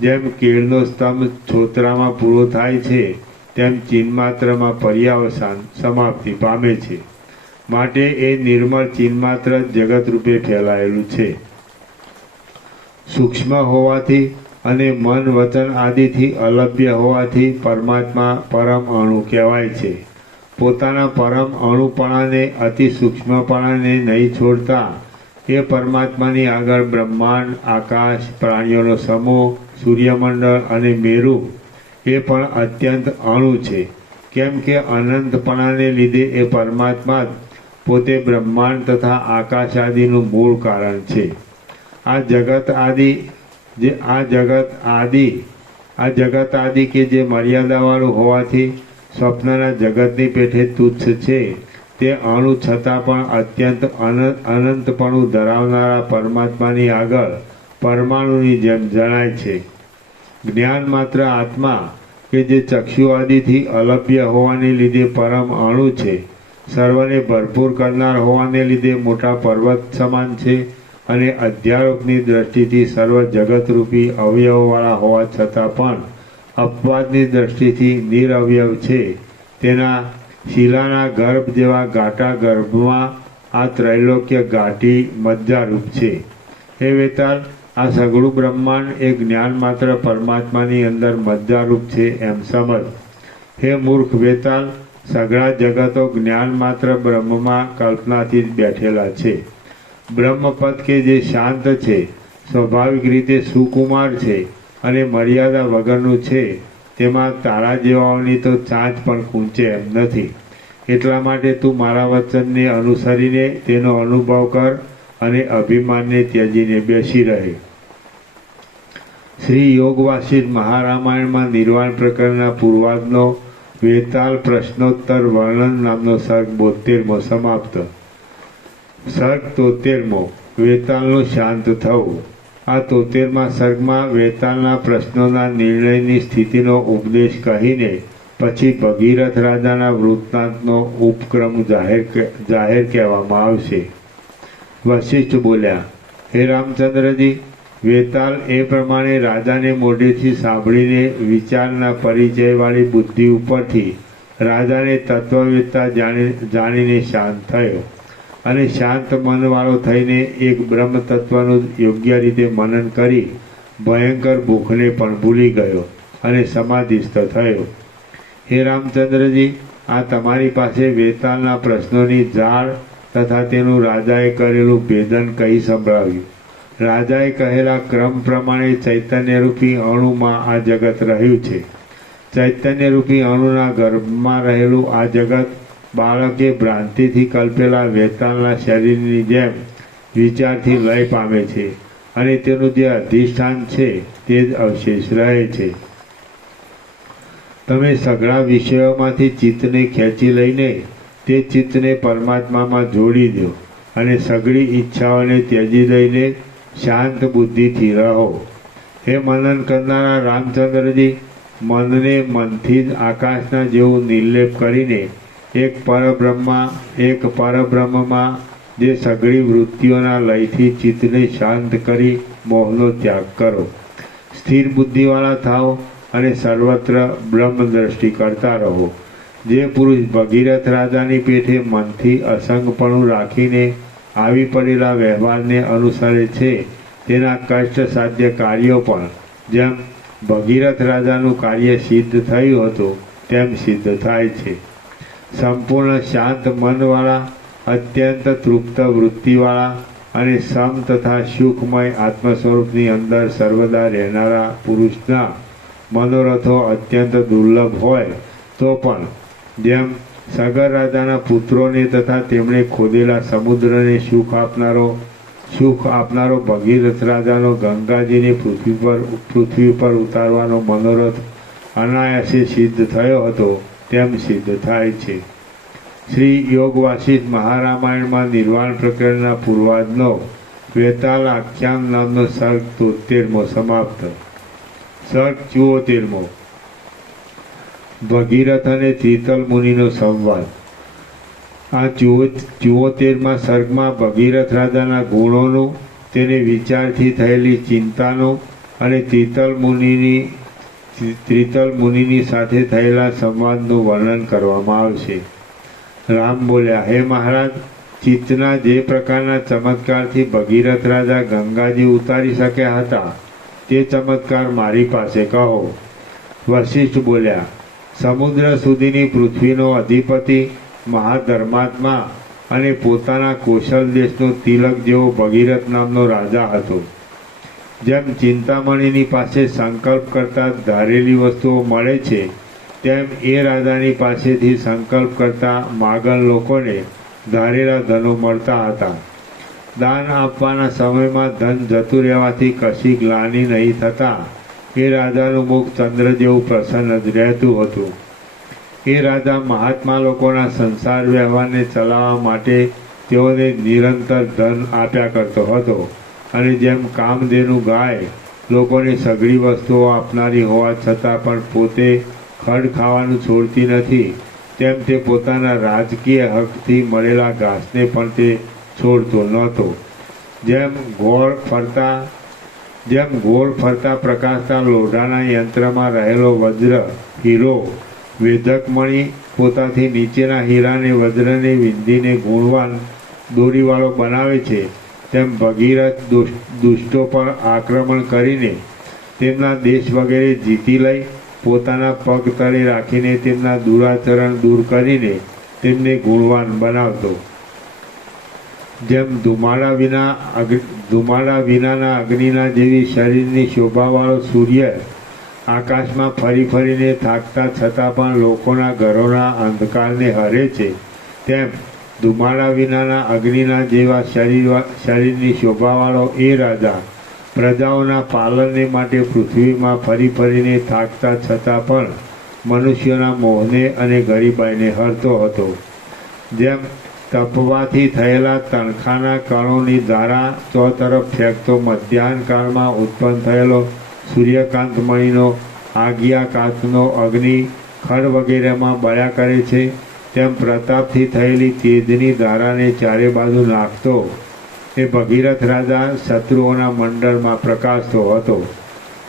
જેમ કેળનો સ્તંભ છોતરામાં પૂરો થાય છે તેમ ચિન્માત્રમાં પર્યાવસાન સમાપ્તિ પામે છે. માટે એ નિર્મળ ચિન્માત્ર જગતરૂપે ફેલાયેલું છે. સૂક્ષ્મ હોવાથી અને મન વચન આદિથી અલભ્ય હોવાથી પરમાત્મા પરમ અણુ કહેવાય છે. પોતાના પરમ અણુપણાને અતિ સૂક્ષ્મપણાને નહીં છોડતા એ પરમાત્માની આગળ બ્રહ્માંડ, આકાશ, પ્રાણીઓનો સમૂહ, સૂર્યમંડળ અને મેરુ એ પણ અત્યંત અણુ છે. કેમ કે અનંતપણાને લીધે એ પરમાત્મા જ પોતે બ્રહ્માંડ તથા આકાશ આદિનું મૂળ કારણ છે. આ જગત આદિ કે જે મર્યાદાવાળું હોવાથી સ્વપ્નના જગતની પેઠે તુચ્છ છે, તે અણુ છતાં પણ અત્યંત અનંતપણું ધરાવનારા પરમાત્માની આગળ પરમાણુની જેમ જણાય છે. જ્ઞાન માત્ર આત્મા કે જે ચક્ષુ આદિથી અલભ્ય હોવાને લીધે પરમ અણુ છે, સર્વને ભરપૂર કરનાર હોવાને લીધે મોટા પર્વત સમાન છે અને અધ્યારોપની દ્રષ્ટિથી સર્વ જગતરૂપી અવયવવાળા હોવા છતાં પણ અપવાદની દ્રષ્ટિથી નિરવયવ છે. તેના શિલાના ગર્ભ જેવા ઘાટા ગર્ભમાં આ ત્રૈલોક્ય ઘાટી મજ્જારૂપ છે. હે વેતાલ, આ સઘળું બ્રહ્માંડ એ જ્ઞાન માત્ર પરમાત્માની અંદર મજ્જારૂપ છે એમ સમજ. હે મૂર્ખ વેતાલ, સઘળા જગતો જ્ઞાન માત્ર બ્રહ્મમાં કલ્પનાથી જ બેઠેલા છે. બ્રહ્મપદ કે જે શાંત છે, સ્વાભાવિક રીતે સુકુમાર છે અને મર્યાદા વગરનું છે, તેમાં તારા જેવાઓની તો ચાંચ પણ કૂંચે એમ નથી. એટલા માટે તું મારા વચનને અનુસરીને તેનો અનુભવ કર અને અભિમાનને ત્યજીને બેસી રહે. શ્રી યોગ વાસિષ્ઠ મહારામાયણમાં નિર્વાણ પ્રકરણના પૂર્વાર્ધનો વેતાલ પ્રશ્નોત્તર વર્ણન નામનો સર્ગ 72મો સમાપ્ત. સર્ગ 73મો વેતાલનું શાંત થવું. આ 73મા સર્ગમાં વેતાલના પ્રશ્નોના નિર્ણયની સ્થિતિનો ઉપદેશ કહીને પછી ભગીરથ રાજાના વૃત્તાંતનો ઉપક્રમ જાહેર કહેવામાં આવશે. વશિષ્ઠ બોલ્યા, હે રામચંદ્રજી, વેતાલ એ પ્રમાણે રાજાને મોઢેથી સાંભળીને વિચારના પરિચયવાળી બુદ્ધિ ઉપરથી રાજાને તત્વવેત્તા જાણીને શાંત થયો અને શાંત મનવાળો થઈને એક બ્રહ્મ તત્વનું યોગ્ય રીતે મનન કરી ભયંકર ભૂખને પણ ભૂલી ગયો અને સમાધિસ્થ થયો. હે રામચંદ્રજી, આ તમારી પાસે વેતાલના પ્રશ્નોની જાળ તથા તેનું રાજાએ કરેલું ભેદન કહી સંભળાવ્યું. રાજાએ કહેલા ક્રમ પ્રમાણે ચૈતન્યરૂપી અણુમાં આ જગત રહ્યું છે. ચૈતન્યરૂપી અણુના ગર્ભમાં રહેલું આ જગત બાળકે ભ્રાંતિથી કલ્પેલા વેતાલના શરીરની જેમ વિચારથી લય પામે છે અને તેનું જે અધિષ્ઠાન છે તે જ અવશેષ રહે છે. તમે સઘળા વિષયોમાંથી ચિત્તને ખેંચી લઈને તે ચિત્તને પરમાત્મામાં જોડી દો અને સઘળી ઈચ્છાઓને ત્યજી દઈને શાંત બુદ્ધિથી રહો. હે મનન કરનારા રામચંદ્રજી, મનને મનથી જ આકાશના જેવું નિર્લેપ કરીને એક પરબ્રહ્મમાં જે સઘળી વૃત્તિઓના લયથી ચિત્તને શાંત કરી મોહનો ત્યાગ કરો. સ્થિર બુદ્ધિવાળા થાઓ અને સર્વત્ર બ્રહ્મ દ્રષ્ટિ કરતા રહો. જે પુરુષ ભગીરથ રાજાની પેઠે મનથી અસંગપણું રાખીને આવી પડેલા વ્યવહારને અનુસરે છે તેના કષ્ટ સાધ્ય કાર્યો પણ જેમ ભગીરથ રાજાનું કાર્ય સિદ્ધ થયું હતું તેમ સિદ્ધ થાય છે. સંપૂર્ણ શાંત મનવાળા, અત્યંત તૃપ્ત વૃત્તિવાળા અને સમ તથા સુખમય આત્મ સ્વરૂપની અંદર સર્વદા રહેનારા પુરુષના મનોરથો અત્યંત દુર્લભ હોય તો પણ જેમ સગર રાજાના પુત્રોને તથા તેમણે ખોદેલા સમુદ્રને સુખ આપનારો ભગીરથ રાજાનો ગંગાજીને પૃથ્વી પર ઉતારવાનો મનોરથ અનાયાસે સિદ્ધ થયો હતો તેમ સિદ્ધ થાય છે. શ્રી યોગ વાસિષ્ઠ મહારામાયણમાં નિર્વાણ પ્રકરણના પૂર્વાદનો વેતાલ આખ્યાન નામનો સર્ગ 73મો સમાપ્ત. સર્ગ 74મો ભગીરથ અને ત્રિતલ મુનિનો સંવાદ. આ 74મા સર્ગમાં ભગીરથ રાજાના ગુણોનું, તેને વિચારથી થયેલી ચિંતાનું અને ત્રિતલ મુનિની સાથે થયેલા સંવાદનું વર્ણન કરવામાં આવશે. રામ બોલ્યા, હે મહારાજ, ચિત્તના જે પ્રકારના ચમત્કારથી ભગીરથ રાજા ગંગાજી ઉતારી શક્યા હતા તે ચમત્કાર મારી પાસે કહો. વશિષ્ઠ બોલ્યા, સમુદ્ર સુધીની પૃથ્વીનો અધિપતિ, મહાધર્માત્મા અને પોતાના કૌશલ દેશનો તિલક જેવો ભગીરથ નામનો રાજા હતો. જેમ ચિંતામણીની પાસે સંકલ્પ કરતા ધારેલી વસ્તુઓ મળે છે તેમ એ રાજાની પાસેથી સંકલ્પ કરતા માગણ લોકોને ધારેલા ધનો મળતા હતા. દાન આપવાના સમયમાં ધન જતું રહેવાથી કશી ગ્લાનિ નહીં થતાં એ રાજાનું મુખ ચંદ્ર જેવું પ્રસન્ન જ રહેતું હતું. એ રાજા મહાત્મા લોકોના સંસાર વ્યવહારને ચલાવવા માટે તેઓને નિરંતર ધન આપ્યા કરતો હતો અને જેમ કામધેનુ ગાય લોકોને સઘળી વસ્તુઓ આપનારી હોવા છતાં પણ પોતે ખડ ખાવાનું છોડતી નથી, તેમ તે પોતાના રાજકીય હકથી મળેલા ઘાસને પણ તે છોડતો નહોતો. જેમ ગોળ ફરતા પ્રકાશતા લોઢાના યંત્રમાં રહેલો વજ્ર, હીરો, વેધકમણી પોતાથી નીચેના હીરાને વજ્રને વિંધીને ગુણવાન દોરીવાળો બનાવે છે, તેમ ભગીરથ દુષ્ટો પર આક્રમણ કરીને તેમના દેશ વગેરે જીતી લઈ પોતાના પગ તળે રાખીને તેમના દુરાચરણ દૂર કરીને તેમને ગુણવાન બનાવતો. જેમ ધુમાડા વિનાના અગ્નિના જેવી શરીરની શોભાવાળો સૂર્ય આકાશમાં ફરી ફરીને થાકતા છતાં પણ લોકોના ઘરોના અંધકારને હરે છે, તેમ ધુમાડા વિનાના અગ્નિના જેવા શરીરની શોભાવાળો એ રાજા પ્રજાઓના પાલનને માટે પૃથ્વીમાં ફરી ફરીને થાકતા છતાં પણ મનુષ્યોના મોહને અને ગરીબાઈને હરતો હતો. જેમ તપવાથી થયેલા તણખાના કણોની ધારા ચોતરફ ફેંકતો મધ્યાહન કાળમાં ઉત્પન્ન થયેલો સૂર્યકાંત મણીનો આજ્ઞાકાશનો અગ્નિ ખડ વગેરેમાં બળ્યા કરે છે, તેમ પ્રતાપથી થયેલી તેજની ધારાને ચારે બાજુ નાખતો એ ભગીરથ રાજા શત્રુઓના મંડળમાં પ્રકાશતો હતો.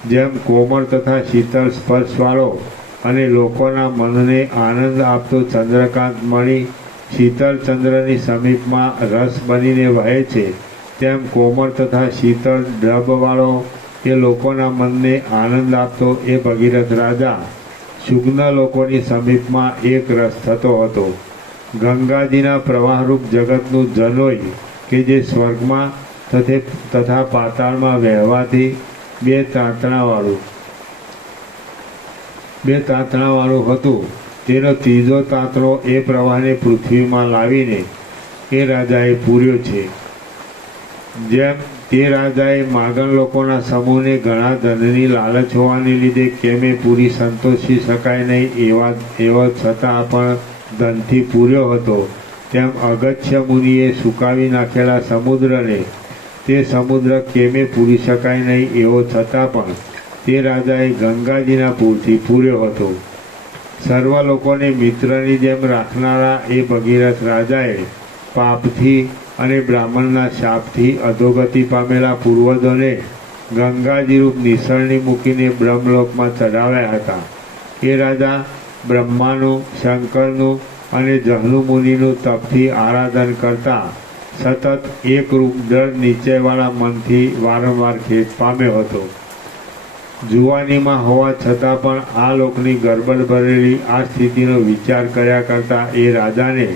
જેમ કોમળ તથા શીતળ સ્પર્શવાળો અને લોકોના મનને આનંદ આપતો ચંદ્રકાંત મણી શીતળ ચંદ્રની સમીપમાં રસ બનીને વહે છે, તેમ કોમળ તથા શીતળ ડબવાળો એ લોકોના મનને આનંદ આપતો એ ભગીરથ રાજા સુગ્ન લોકોની સમીપમાં એક રસ થતો હતો. ગંગાજીના પ્રવાહરૂપ જગતનું જનોય કે જે સ્વર્ગમાં તથા પાતાળમાં વહેવાથી બે તાંતણાવાળું હતું, તેનો ત્રીજો તાંતણો એ પ્રવાહને પૃથ્વીમાં લાવીને એ રાજાએ પૂર્યો છે. જેમ તે રાજાએ માગણ લોકોના સમૂહને ઘણા ધનની લાલચ હોવાને લીધે કેમે પૂરી સંતોષી શકાય નહીં એવા છતાં પણ ધનથી પૂર્યો હતો, તેમ અગત્ય મુનિએ સુકાવી નાખેલા સમુદ્રને તે સમુદ્ર કેમે પૂરી શકાય નહીં એવો છતાં પણ તે રાજાએ ગંગાજીના પૂરથી પૂર્યો હતો. સર્વ લોકોને મિત્રની જેમ રાખનારા એ ભગીરથ રાજાએ પાપથી અને બ્રાહ્મણના શાપથી અધોગતિ પામેલા પૂર્વજોને ગંગાજીરૂપ નિસરણી મૂકીને બ્રહ્મલોકમાં ચઢાવ્યા હતા. એ રાજા બ્રહ્માનું, શંકરનું અને જહ્નુ મુનિનું તપથી આરાધન કરતા સતત એકરૂપ જળ નીચેવાળા મનથી વારંવાર ખેદ પામ્યો હતો. જુવાનીમાં હોવા છતાં પણ આ લોકની ગરબડ ભરેલી આ સ્થિતિનો વિચાર કર્યા કરતા એ રાજાને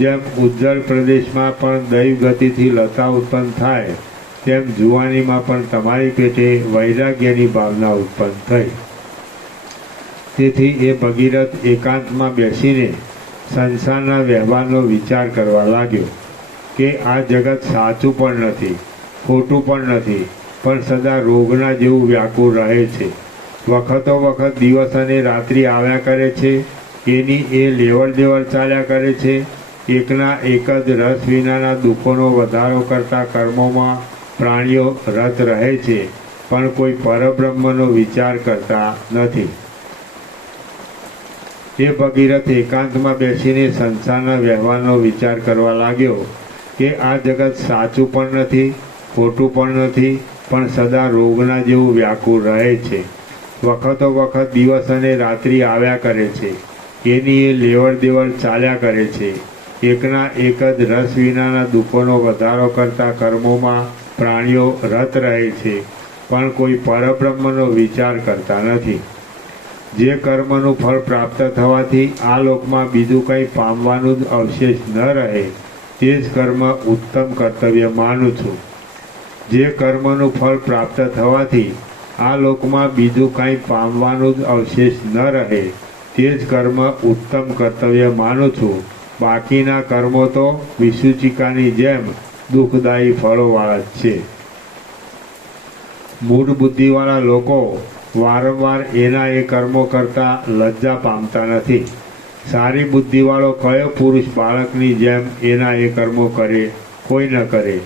જેમ ઉજ્જળ પ્રદેશમાં પણ દૈવ ગતિથી લતા ઉત્પન્ન થાય, તેમ જુવાનીમાં પણ તમારી પેટે વૈરાગ્યની ભાવના ઉત્પન્ન થઈ. તેથી એ ભગીરથ એકાંતમાં બેસીને સંસારના વ્યવહારનો વિચાર કરવા લાગ્યો કે આ જગત સાચું પણ નથી, ખોટું પણ નથી, પણ સદા રોગના જેવું વ્યાકુળ રહે છે. વખતો વખત દિવસ અને રાત્રિ આવ્યા કરે છે, એની એ લેવડ દેવડ ચાલ્યા કરે છે. એકના એક જ રસ વિનાના દુઃખોનો વધારો કરતા કર્મોમાં પ્રાણીઓ રત રહે છે, પણ કોઈ પરબ્રહ્મનો વિચાર કરતા નથી. એ ભગીરથ એકાંતમાં બેસીને સંસારના વ્યવહારનો વિચાર કરવા લાગ્યો કે આ જગત સાચું પણ નથી, ખોટું પણ નથી, પણ સદા રોગના જેવું વ્યાકુળ રહે છે. વખતો વખત દિવસ અને રાત્રિ આવ્યા કરે છે, એની એ લેવડ દેવડ ચાલ્યા કરે છે. એકના એક જ રસ વિનાના દુઃખોનો વધારો કરતા કર્મોમાં પ્રાણીઓ રત રહે છે, પણ કોઈ પરબ્રહ્મનો વિચાર કરતા નથી. જે કર્મનું ફળ પ્રાપ્ત થવાથી આ લોકમાં બીજું કંઈ પામવાનું જ અવશેષ ન રહે, તે જ કર્મ ઉત્તમ કર્તવ્ય માનું છું. જે કર્મનું ફળ પ્રાપ્ત થવાથી આ લોકમાં બીજું કંઈ પામવાનું જ અવશેષ ન રહે, તે જ કર્મ ઉત્તમ કર્તવ્ય માનું છું. બાકીના કર્મો તો વિસૂચિકાની જેમ દુઃખદાયી ફળોવાળા જ છે. મૂળ બુદ્ધિવાળા લોકો વારંવાર એના એ કર્મો કરતાં લજ્જા પામતા નથી. સારી બુદ્ધિવાળો કયો પુરુષ બાળકની જેમ એના એ કર્મો કરે, કોઈ ન કરે.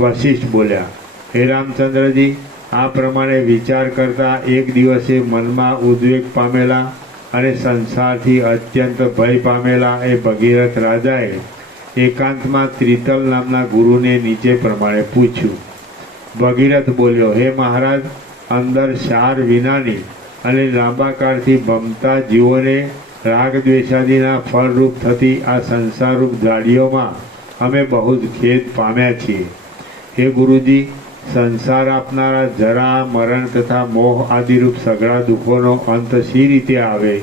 વશિષ્ઠ બોલ્યા, હે રામચંદ્રજી, આ પ્રમાણે વિચાર કરતા એક દિવસે મનમાં ઉદ્વેગ પામેલા અને સંસારથી અત્યંત ભય પામેલા એ ભગીરથ રાજાએ એકાંતમાં ત્રિતલ નામના ગુરુને નીચે પ્રમાણે પૂછ્યું. ભગીરથ બોલ્યો, હે મહારાજ, અંદર સાર વિનાની અને લાંબા કાળથી ભમતા જીવોને રાગ દ્વેષાદિના ફળરૂપ થતી આ સંસારરૂપ જાડીઓમાં અમે બહુ જ ખેદ પામ્યા છીએ. હે ગુરુજી, સંસાર આપનારા જરા, મરણ તથા મોહ આદિરૂપ સઘળા દુઃખોનો અંત શી રીતે આવે?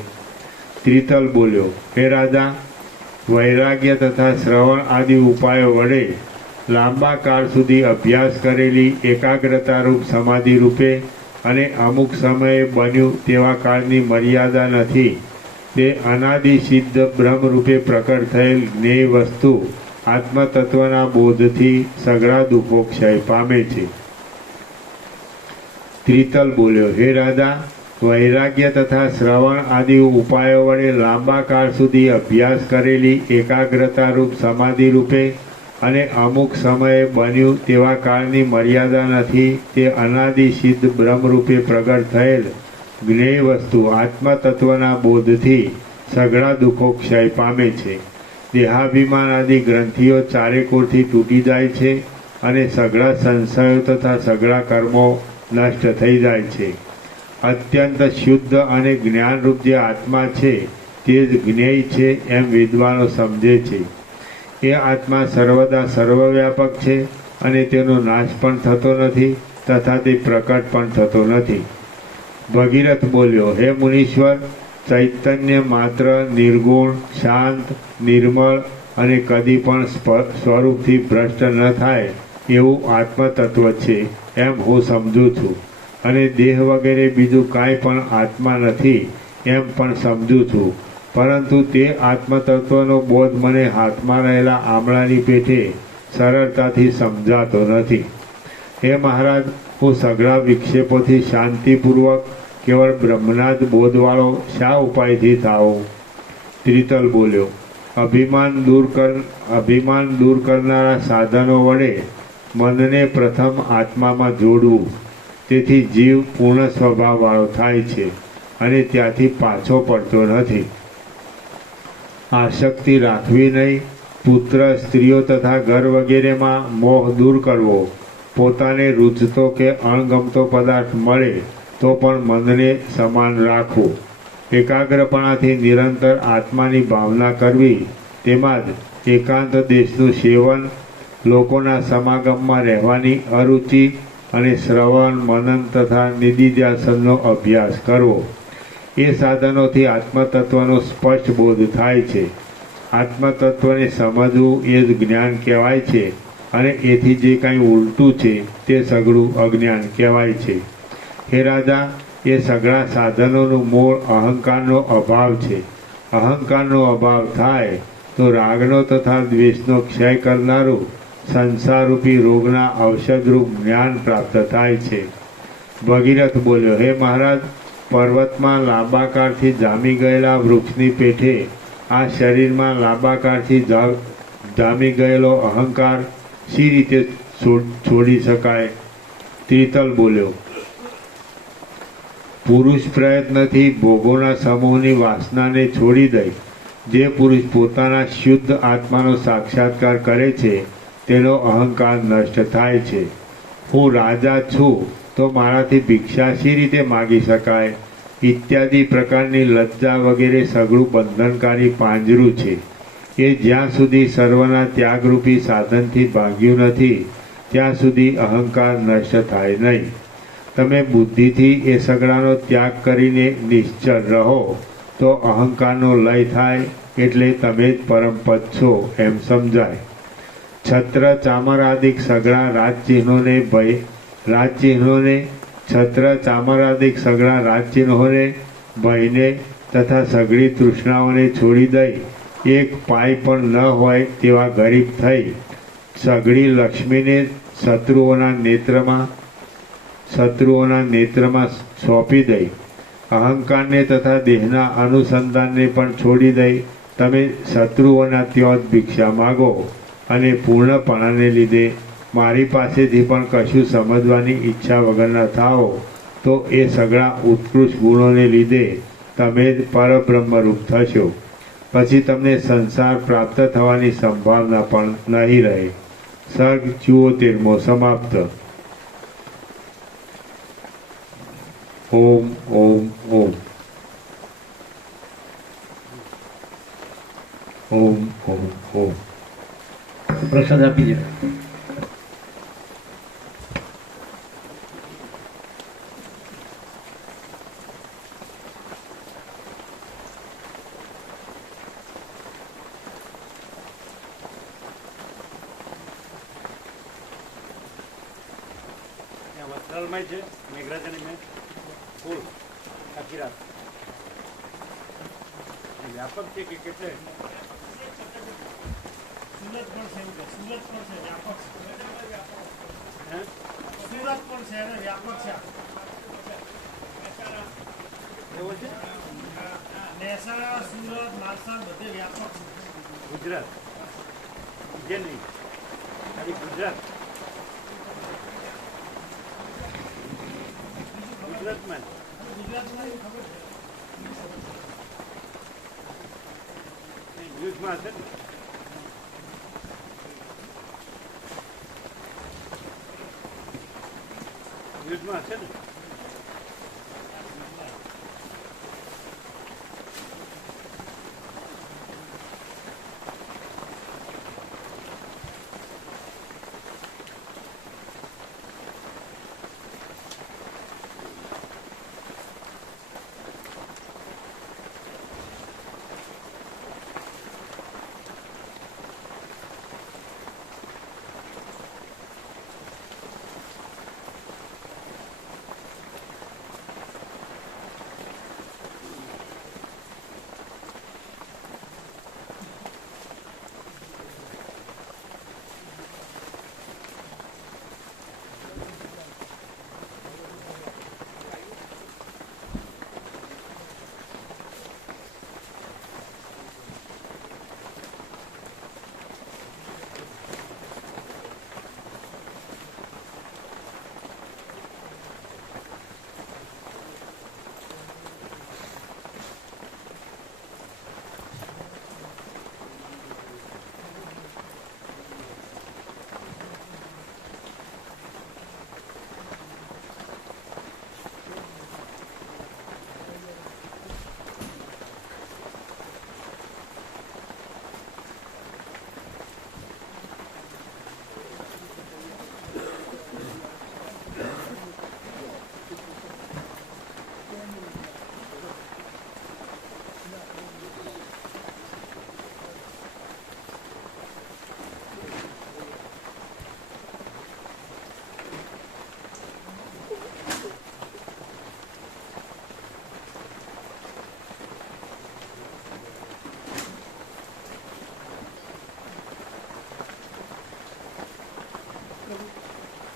ત્રિતલ બોલ્યો, હે રાજા, વૈરાગ્ય તથા શ્રવણ આદિ ઉપાયો વડે લાંબા કાળ સુધી અભ્યાસ કરેલી એકાગ્રતારૂપ સમાધિ રૂપે અને અમુક સમયે બન્યું તેવા કાળની મર્યાદા નથી. તે અનાદિ સિદ્ધ બ્રહ્મરૂપે પ્રકટ થયેલ જ્ઞેય વસ્તુ આત્મતત્વના બોધથી સઘળા દુઃખો ક્ષય પામે છે. ત્રિતલ બોલ્યો, હે રાજા, વૈરાગ્ય તથા શ્રવણ આદિ ઉપાયો વડે લાંબા કાળ સુધી અભ્યાસ કરેલી એકાગ્રતા રૂપ સમાધિ રૂપે અને અમુક સમયે બન્યું તેવા કાળની મર્યાદા નથી તે અનાદિ સિદ્ધ બ્રહ્મરૂપે પ્રગટ થયેલ જ્ઞેય વસ્તુ આત્મતત્વના બોધથી સઘળા દુઃખો ક્ષય પામે છે. દેહાભિમાન આદિ ગ્રંથિઓ ચારેકોરથી તૂટી જાય છે અને સઘળા સંશયો તથા સઘળા કર્મો નષ્ટ થઈ જાય છે. અત્યંત શુદ્ધ અને જ્ઞાનરૂપ જે આત્મા છે તે જ જ્ઞેય છે એમ વિદ્વાનો સમજે છે. એ આત્મા સર્વદા સર્વવ્યાપક છે અને તેનો નાશ પણ થતો નથી તથા તે પ્રકટ પણ થતો નથી. ભગીરથ બોલ્યો, હે મુનીશ્વર, ચૈતન્ય માત્ર નિર્ગુણ, શાંત, નિર્મળ અને કદી પણ સ્વરૂપથી ભ્રષ્ટ ન થાય એવું આત્મતત્વ છે એમ હું સમજું છું અને દેહ વગેરે બીજું કાંઈ પણ આત્મા નથી એમ પણ સમજું છું. પરંતુ તે આત્મતત્વનો બોધ મને હાથમાં રહેલા આમળાની પેઠે સરળતાથી સમજાતો નથી. હે મહારાજ, હું સઘળા વિક્ષેપોથી શાંતિપૂર્વક કેવળ બ્રહ્મના જ બોધવાળો શા ઉપાયથી થાઉં? ત્રિતલ બોલ્યો, અભિમાન દૂર કરનારા સાધનો વડે મનને પ્રથમ આત્મામાં જોડવું. તેથી જીવ પૂર્ણ સ્વભાવવાળો થાય છે અને ત્યાંથી પાછો પડતો નથી. આસક્તિ રાખવી નહીં. પુત્ર, સ્ત્રીઓ તથા ઘર વગેરેમાં મોહ દૂર કરવો. પોતાને રૂચતો કે અણગમતો પદાર્થ મળે તો પણ મનને સમાન રાખવું. એકાગ્રપણાથી નિરંતર આત્માની ભાવના કરવી. તેમાં જ એકાંત દેશનું સેવન, લોકોના સમાગમમાં રહેવાની અરુચિ અને શ્રવણ, મનન તથા નિધિધ્યાસનનો અભ્યાસ કરવો. એ સાધનોથી આત્મતત્વનો સ્પષ્ટ બોધ થાય છે. આત્મતત્વને સમજવું એ જ જ્ઞાન કહેવાય છે અને એથી જે કાંઈ ઉલટું છે તે સઘળું અજ્ઞાન કહેવાય છે. હે રાજા, એ સઘળા સાધનોનું મૂળ અહંકારનો અભાવ છે. અહંકારનો અભાવ થાય તો રાગનો તથા દ્વેષનો ક્ષય કરનારું સંસારરૂપી રોગના ઔષધરૂપ જ્ઞાન પ્રાપ્ત થાય છે. ભગીરથ બોલ્યો, હે મહારાજ, પર્વતમાં લાંબા કાળથી જામી ગયેલા વૃક્ષની પેઠે આ શરીરમાં લાંબા કાળથી જામી ગયેલો અહંકાર શી રીતે છોડી શકાય? ત્રિતલ બોલ્યો, પુરુષ પ્રયત્નથી ભોગોના સમૂહની વાસનાને છોડી દઈ જે પુરુષ પોતાના શુદ્ધ આત્માનો સાક્ષાત્કાર કરે છે તેનો અહંકાર નષ્ટ થાય છે. હું રાજા છું તો મારાથી ભિક્ષા શી રીતે માગી શકાય? ઇત્યાદિ પ્રકારની લજ્જા વગેરે સઘળું બંધનકારી પાંજરું છે. એ જ્યાં સુધી સર્વના ત્યાગરૂપી સાધનથી ભાગ્યું નથી ત્યાં સુધી અહંકાર નષ્ટ થાય નહીં. તમે બુદ્ધિથી એ સગળાનો ત્યાગ કરીને નિશ્ચળ રહો તો અહંકારનો લય થાય એટલે તમે જ પરમપદ છો એમ સમજાય. છત્ર ચામરાદિક સઘળા રાજચિહ્નોને ભયને તથા સઘળી તૃષ્ણાઓને છોડી દઈ એક પાય પણ ન હોય તેવા ગરીબ થઈ સઘળી લક્ષ્મીને શત્રુઓના નેત્રમાં સોંપી દઈ અહંકારને તથા દેહના અનુસંધાનને પણ છોડી દઈ તમે શત્રુઓના ત્યાં જ ભિક્ષા માગો અને પૂર્ણપણાને લીધે મારી પાસેથી પણ કશું સમજવાની ઈચ્છા વગરના થાઓ તો એ સઘળા ઉત્કૃષ્ટ ગુણોને લીધે તમે જ પરબ્રહ્મરૂપ થશો. પછી તમને સંસાર પ્રાપ્ત થવાની સંભાવના પણ નહીં રહે. સર્ગ 74મો સમાપ્ત. ઓમ ઓમ ઓમ ઓમ ઓમ ઓમ. પ્રસાદ આપી દે. વસ્ત્રાલમાં છે મેઘરાજાની મેં ફૂલ આખી રાત વ્યાપક છે કે કેટલે સુરત પણ છે વ્યાપક હે સુરત પણ છે અને વ્યાપક છે. એવો છે મહેસાણા, સુરત, માલસાડ બધે વ્યાપક છે. ગુજરાત જે નહીં ખાલી ગુજરાત ગુજરાતમાં જ. ગુજરાતમાં એવું ખબર છે. ન્યૂઝમાં હશે ને ન્યૂઝમાં હશે ને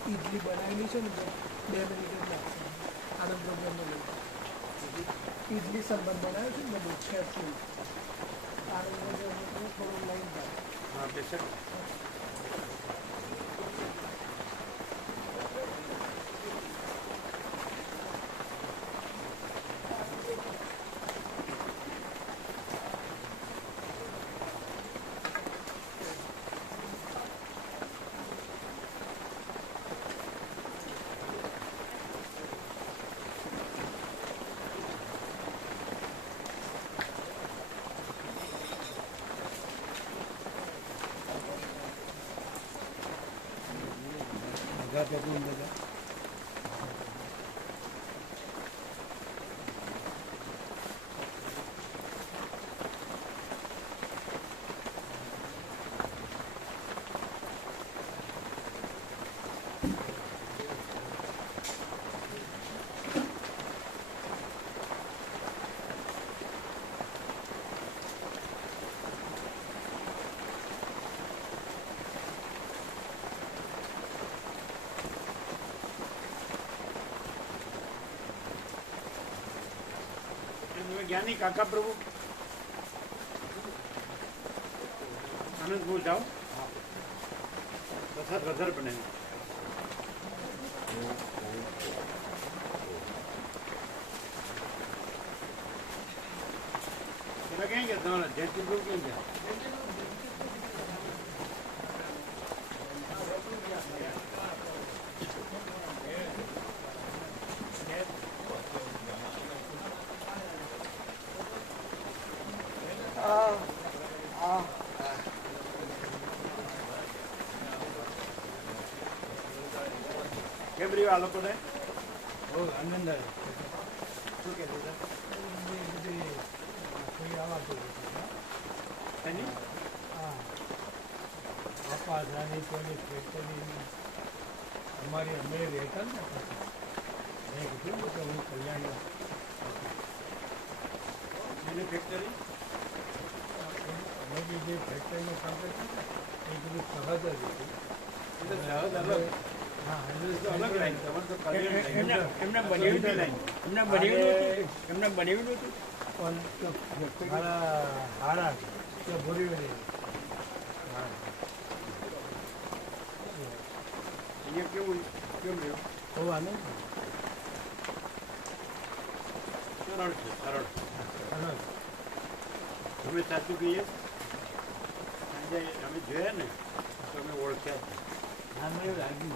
ઇડલી બનાવેલી છે ને 2 મિનિટ જ લાગશે આનંદ પ્રોગ્રામને લઈ ઇડલી સંબંધ બનાવ્યો છે ને બધું છે ફૂલ આનંદ પ્રોગ્રામ થોડું લાઈન થાય હા બેશક જ્ઞાની કાકા પ્રભુ આનંદપુર જાઓ પ્રસાદ વધારે બનાવી પેલા ક્યાં ગયા તમારા જયંતિ પ્રભુ ક્યાં ગયા કેમ રહ્યું આ લોકોને બહુ આનંદ આવ્યો શું કહે છે એની બાપા રાણીકોની ફેક્ટરી અમારી અમે રહેતા ને મેં કીધું કે હું કલ્યાણ એની ફેક્ટરી અમે બી જે ફેક્ટરીનું કામ કરતા એ બધું સહજ જ હતું એ તો સહજ અલગ હા એ તો અલગ લાઈન, તમારે તો કલ્યાણ લાઈન. એમને આ તો બનાવ્યું લીટી લાઈન. એમને બનાવ્યું એમને બનાવ્યું નહોતું. પણ હારા કે બોરીવલી અહીંયા કેવું કેમ રહ્યું? હોવા નહીં સરળ છે, સરળ. અને અમે સાચું કહીએ, સાંજે અમે જોયા ને તો અમે ઓળખ્યા જ નહીં. આમ એવું લાગ્યું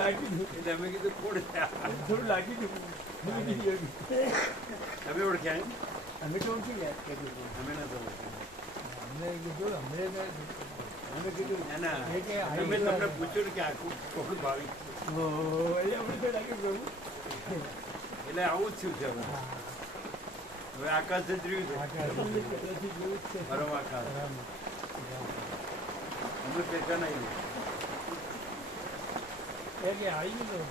લાગ્યું એટલે અમે કીધું કોણ છે આ? થોડું લાગ્યું તમે ઓળખ્યા એમ? અમે તો ઓળખી ગયા કીધું અમે નતો ઓળખ્યા. અમને કીધું અમે કીધું ના, ના. એ કે આવી અમે ગયા. તમને પૂછ્યું ને કે આખું કોણ ભાવિક છે? એટલે અમને તો લાગ્યું પ્રભુ એટલે આવું જ થયું છે હવે. હવે આકાશ જ રહ્યું છે, પરમ આકાશ. અમે પૈસા નહીં લે. આવી ગયો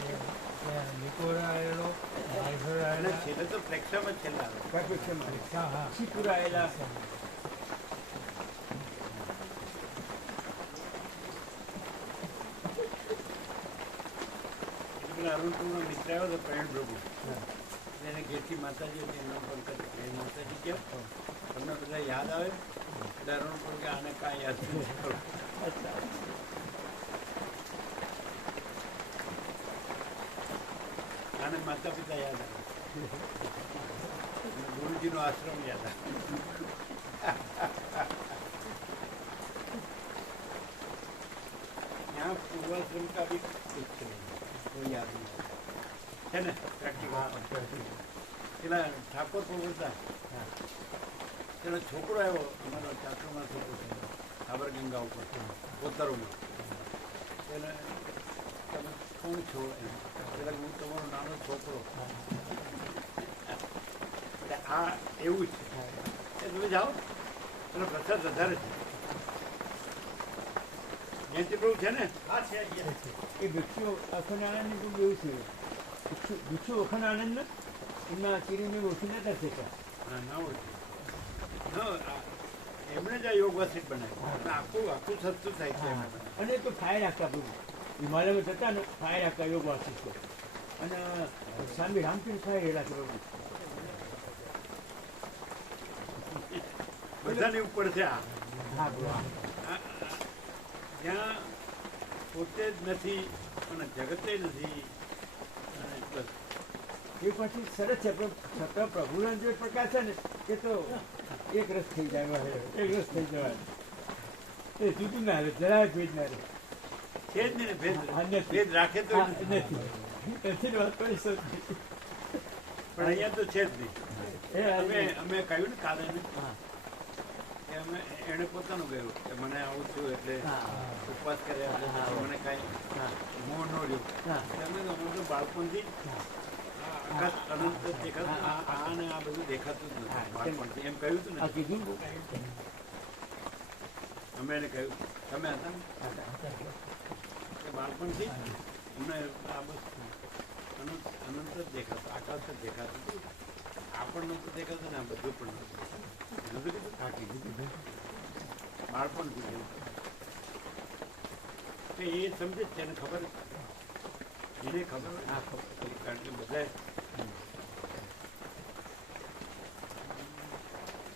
નિકોરા આવેલો અને આવેલા છેલ્લે તો પ્રેક્ષામાં જ છેલ્લા આવે. હા હા શીપુરા આવેલા. પેલા અરુણપુરનો મિત્ર આવ્યો હતો પ્રવીણ પ્રભુ. એને ઘેરથી માતાજી હતી, એમનો ફોન કર્યો. એ માતાજી કેમ તમને બધા યાદ આવે? એટલે અરુણપુર કે આને કાંઈ યાદ નથી આવતું. આને માતા પિતા યાદ આવે, અને ગુરુજીનો આશ્રમ યાદ આવે. यहाँ पूर्वाश्रम का भी कुछ कोई याद नहीं है ना? प्रैक्टिकल પેલા ઠાકોર બોલતા પેલો છોકરો આવ્યો અમારો ચાકરમાં છોકરો છે સાબરગંગા ઉપર કોતરોમાં. એને તમે કોણ છો એમ? પેલા હું તમારો નાનો છોકરો. એટલે આ એવું જ છે. એ તમે જાઓ એનો પ્રસાદ વધારે છે. જયંતિ પ્રભુ છે ને? હા છે એ ભિક્ષુ અખંડાનંદ નું એવું છે ભિક્ષુ અખંડાનંદ એમના ચીરીને ઓછી નતા શીખ્યા હા, ના હોય. એમણે જ આ યોગ વાસિત બનાવ્યું. આખું આખું સસ્તું થાય છે એમણે બનાવ્યું. અને તો ફાયર રાખતા બધું હિમાલયમાં જતા ને ફાયર રાખતા યોગ વાસિત અને સ્વામી રામકૃષ્ણ ફાયર રાખે બધું બધાની ઉપર છે આ. હા બોલો જ્યાં પોતે જ નથી અને જગતે નથી અને બસ. એ પછી સરસ છે પણ છતાં પ્રભુનો જે પ્રકાશ છે ને એ તો એક રસ થઈ જાય એક રસ થઈ જવાય એ જુદું ના રહે જરાય ભેદ ના રહે છે જ નહીં ને ભેદ. હા, નથી. ભેદ રાખે તો હા, નથી નથી વાત કરી શકતી પણ અહીંયા તો છે જ નહીં. એ અમે કહ્યું ને કાલે એને હા કે એણે પોતાનું કહ્યું કે મને આવું થયું એટલે હા ઉપવાસ કર્યા એટલે પછી મને કાંઈ હા મોહ ન રહ્યું. હા એટલે અમે તો બાળપણથી આકાશ અનંત દેખાતું, આ ને આ બધું દેખાતું જ નથી બાળપણથી. એમ કહ્યું હતું આ ને, કીધું અમે એને કહ્યું તમે હતા ને કે બાળપણથી અમને આ બસ અનંત અનંત જ દેખાતું, આકાશ જ દેખાતું હતું. આ પણ નહોતું દેખાતું ને આ બધું પણ નહોતું દેખાતું. આ કીધું બાળપણથી કહ્યું કે એ સમજે જ છે, એને ખબર જ છે. એને ખબર હોય. હા ખબર. કારણ કે બધા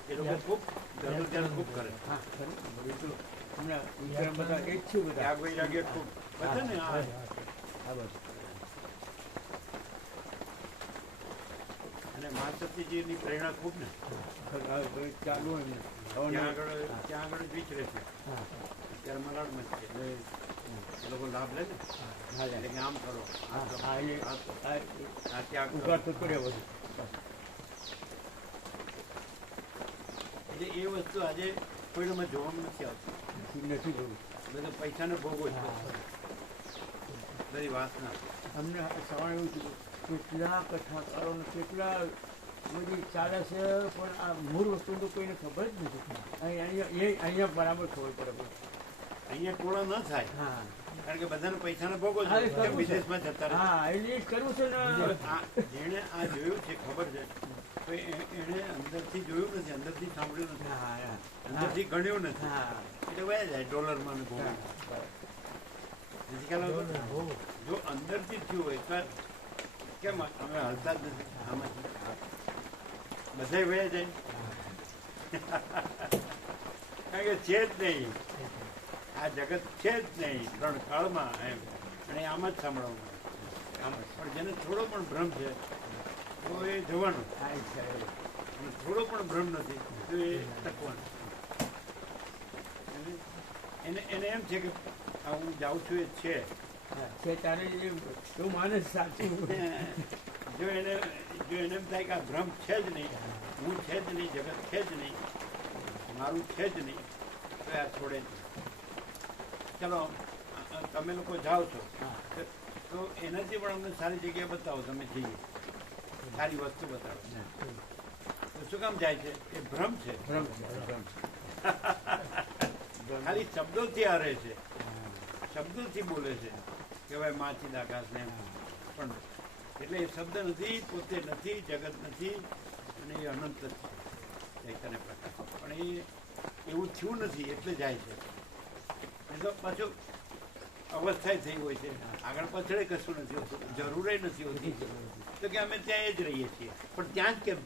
એ લોકો ખૂબ ધર્મ ધ્યાન ખૂબ કરે. હા ખરું બધું હમણાં વિક્રમ બધા એ જ છે બધા ત્યાગ વૈરાગ્ય ખૂબ બધા ને આ હા બસ અને મા સતીજીની પ્રેરણા ખૂબ ને ચાલુ હોય ને ત્યાં આગળ જ વિચરે છે. હા અત્યારે મલાડમાં જ છે એટલે એ લોકો લાભ લે ને હા એટલે કે આમ કરો, હા આ કરો, હા એ આ કરો, આ આ ત્યાગ કરો. ઉઘાડ થતો રહે બધું એટલે એ વસ્તુ આજે કોઈનામાં જોવામાં નથી આવતી. નથી બધું બધા પૈસાને ભોગવો જ બધી વાસના. અમને સવારે એવું થયું કેટલા કથાકારો ને કેટલા બધી ચાલે છે પણ આ મૂળ વસ્તુ તો કોઈને ખબર જ નથી અહીંયા બરાબર ખબર પડે બધું. અહીંયા ટોળા ન થાય હા કારણ કે બધાને પૈસાને ભોગવો જ હા, એ કેમ કરવું છે. વિદેશમાં જતા રહે. હા એટલે જ કરવું છે ને આ જેણે આ જોયું છે ખબર છે તો એણે અંદરથી જોયું નથી, અંદરથી સાંભળ્યું નથી, હા હા અંદરથી ગણ્યું નથી. હા એટલે વયા જાય ડોલરમાં ને ભોગવું. નથી ખ્યાલ આવતો? જો અંદરથી થયું હોય તો કેમ અમે હલતા જ નથી આમાંથી બધા વયા જાય કારણ કે છે જ નહીં, આ જગત છે જ નહીં ત્રણ કાળમાં એમ, અને આમ જ સાંભળવાનું આમ જ. પણ જેને થોડો પણ ભ્રમ છે તો એ જવાનું, અને થોડો પણ ભ્રમ નથી તો એ ટકવાનું. એને એને એમ છે કે આ હું જાઉં છું એ છે. છે તારે એવું માને છે સાચું. જો એને એમ થાય કે આ ભ્રમ છે જ નહીં, હું છે જ નહીં, જગત છે જ નહીં, મારું છે જ નહીં, તો આ છોડે જ નહીં. ચલો તમે લોકો જાઓ છો તો એનાથી પણ અમને સારી જગ્યાએ બતાવો, તમે જઈએ સારી વસ્તુ બતાવો. તો શું કામ જાય છે? એ ભ્રમ છે. ખાલી શબ્દોથી હારે છે, શબ્દોથી બોલે છે કે ભાઈ માથી આકાશ ને એમ. પણ એટલે એ શબ્દ નથી, પોતે નથી, જગત નથી, અને એ અનંત જ છે એક અને પ્રકાર. પણ એ એવું થયું નથી એટલે જાય છે. એ તો પાછું અવસ્થા થઈ હોય છે, આગળ પાછળ કશું નથી હોતું, જરૂરે નથી હોતી. તો કે અમે ત્યાં જ રહીએ છીએ, પણ ત્યાં જ કેમ,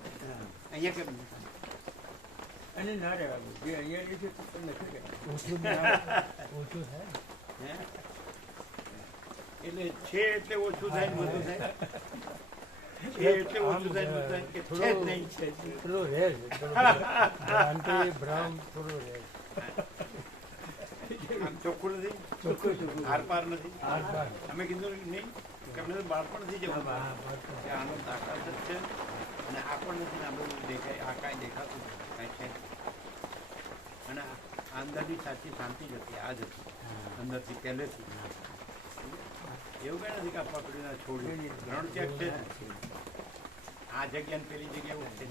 અહીંયા કેમ નહીં? અને ના રહેવાનું જે અહીંયા રહે છે તે પણ નથી હે? એટલે છે એટલે ઓછું થાય ને વધુ થાય, છે એટલે ઓછું થાય ને વધુ થાય, કે છે જ નહીં, છે જ નહીં. થોડો રહે છે ભ્રમ થોડો રહે આમ ચોખ્ખું નથી, આર પાર નથી. અમે કીધું નહીં કે અમને તો બાળપણ નથી જવું કે આનો તાકાત જ છે, અને આ પણ નથી ને આ બધું દેખાય, આ કાંઈ દેખાતું નથી, કાંઈ છે. અને આ અંદરની સાચી શાંતિ જ હતી, આ જ હતી અંદરથી પહેલેથી. એવું કઈ નથી કે આ પકડીને છોડ્યું, ત્રણ ચેક છે આ જગ્યા ને પેલી જગ્યા એવું છે.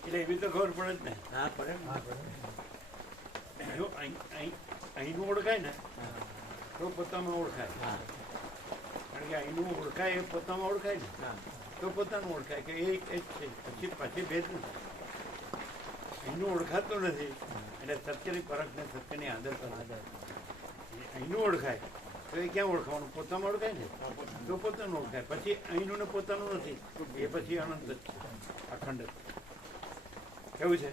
એટલે એવી તો ખબર પડે જ ને. જો અહીંનું ઓળખાય ને તો પોતામાં ઓળખાય, કારણ કે અહીંનું ઓળખાય એ પોતામાં ઓળખાય ને તો પોતાનું ઓળખાય કે એ જ છે, પછી ભેદ નથી. અહીંનું ઓળખાતું નથી એટલે સત્યની પરખ ને સત્યની આદર કરે. અહીંનું ઓળખાય તો એ ક્યાં ઓળખાવાનું? પોતામાં ઓળખાય ને તો પોતાનું ઓળખાય. પછી અહીંનું ને પોતાનું નથી, એ પછી અનંત જ છે, અખંડ જ. કેવું છે?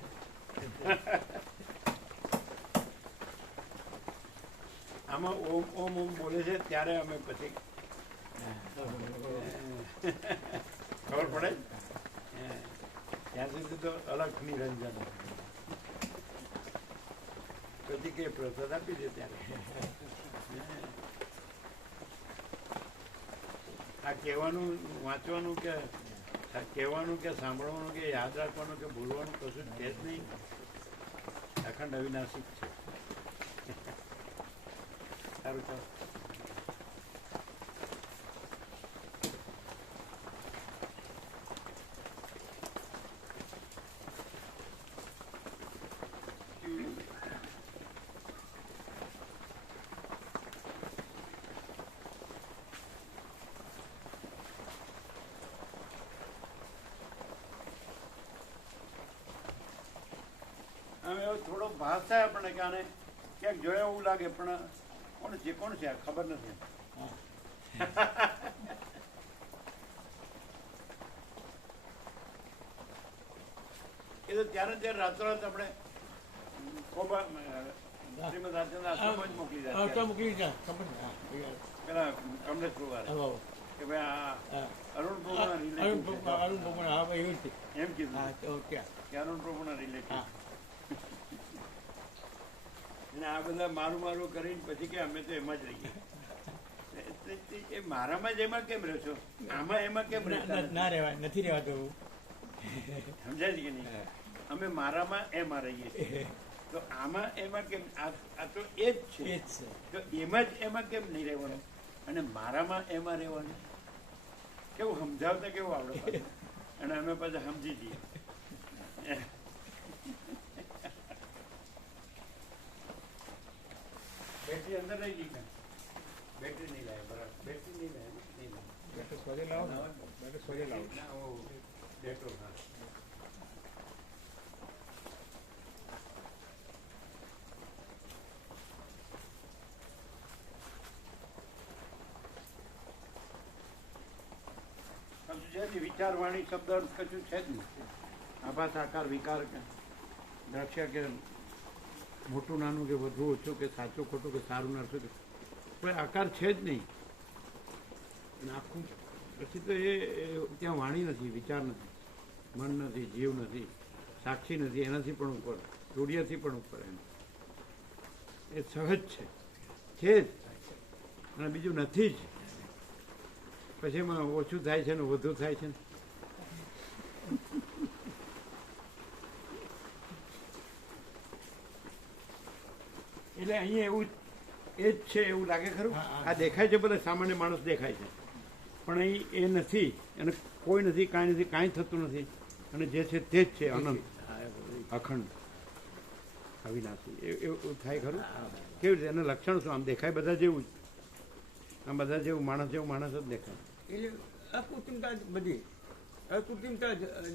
આમાં ઓમ ઓમ ઓમ બોલે છે ત્યારે અમે પછી ખબર પડે ત્યાં સુધી તો અલગ નિરંજન, પછી કે પ્રસાદ આપી દે ત્યારે. આ કહેવાનું, વાંચવાનું કે કહેવાનું કે સાંભળવાનું કે યાદ રાખવાનું કે ભૂલવાનું કશું છે જ નહીં, અખંડ અવિનાશી જ છે. સારું ચાલો. હવે થોડો ભાસ થાય આપણને કે આને ક્યાંક જોયા એવું લાગે, પણ કોણ છે કોણ છે આ ખબર નથી. એ તો ત્યારે ત્યારે રાતોરાત આપણે શ્રીમદ રાજચંદ્ર આશ્રમ જ મોકલી જાય. પેલા કમલેશ પ્રવારે કે ભાઈ આ અરુણ પ્રભુના રિલેટિવ એમ કીધું કે અરુણ પ્રભુના રિલેટિવ. અને આ બધા મારું મારું કરીને પછી કે અમે તો એમાં જ રહીએ. એ મારામાં જ એમાં કેમ રહ્યો છો, આમાં એમાં કેમ રહેતા ના રહેવાય, નથી રહેવાતું. સમજાય છે કે નહીં? અમે મારામાં એમાં રહીએ છીએ, તો આમાં એમાં કેમ? આ તો એ જ છે, તો એમાં જ એમાં કેમ નહીં રહેવાનું અને મારામાં એમાં રહેવાનું? કેવું સમજાવતા કેવું આવડે, અને અમે પાછા સમજી જઈએ. બેટરી અંદર નહીં ગઈ, બેટરી નહીં લાવે, બરાબર બેટરી નહીં લાવે, નહીં લાવે. ના, ઓ ડેટો, હા. છે જ વિચારવાણી શબ્દ અર્થ કશું છે જ નહીં. આભાસ આકાર વિકાર કે દ્રશ્ય કે મોટું નાનું કે વધુ ઓછું કે સાચું ખોટું કે સારું નરસું કે કોઈ આકાર છે જ નહીં. અને આખું પછી તો એ ત્યાં વાણી નથી, વિચાર નથી, મન નથી, જીવ નથી, સાક્ષી નથી, એનાથી પણ ઉપર, સૂર્યથી પણ ઉપર એમ એ સહજ છે જ અને બીજું નથી જ. પછી એમાં ઓછું થાય છે ને વધુ થાય છે ને. એટલે અહીંયા એવું એ જ છે એવું લાગે ખરું. આ દેખાય છે ભલે સામાન્ય માણસ દેખાય છે પણ અહીં એ નથી અને કોઈ નથી, કાંઈ નથી, કાંઈ થતું નથી અને જે છે તે જ છે અનંત અખંડ અવિનાશી. એવું થાય ખરું. કેવી રીતે એના લક્ષણ શું? આમ દેખાય બધા જેવું જ, આમ બધા જેવું માણસ જ દેખાય. એટલે અકૃત્રિમતા જ બધી અકૃત્રિમતા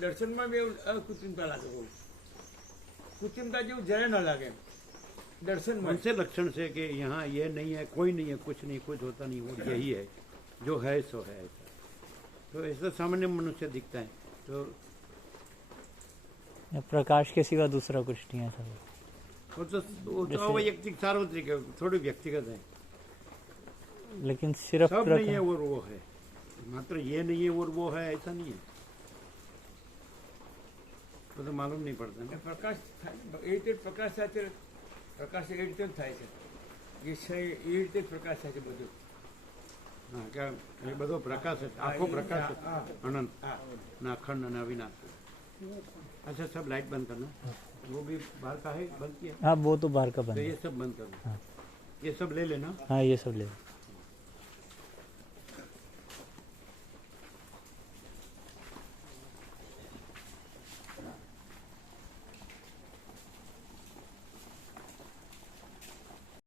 દર્શનમાં બી એવું અકૃત્રિમતા લાગે. બહુ કૃત્રિમતા જેવું જરાય ન લાગે એમ दर्शन से लक्षण से कि यहाँ ये नहीं है, कोई नहीं है, कुछ नहीं, कुछ होता नहीं, वो यही है जो है सो है ऐसा. तो ऐसा सामान्य मनुष्य दिखता है. तो प्रकाश के सिवा दूसरा कुछ नहीं है सब. वो तो अवैयक्तिक सार्वत्रिक है, थोड़ी व्यक्तिगत है. लेकिन सिर्फ सब नहीं है और वो है, मात्र ये नहीं है और वो है ऐसा नहीं है. तो मालूम नहीं पड़ता ना. प्रकाश એ રીતે પ્રકાશ સાથે પ્રકાશ એ રીતે જ થાય છે. જે છે એ રીતે જ પ્રકાશ થાય છે બધું. हाँ क्या ये બધો પ્રકાશ है, आखो प्रकाश है, अनंत ना अखंड ना अविनाश. अच्छा सब लाइट बंद करना. वो भी बाहर का है, बंद किया. हाँ वो तो बाहर का तो बंद है. ये सब बंद करना. ये सब ले लेना. हाँ ये सब ले.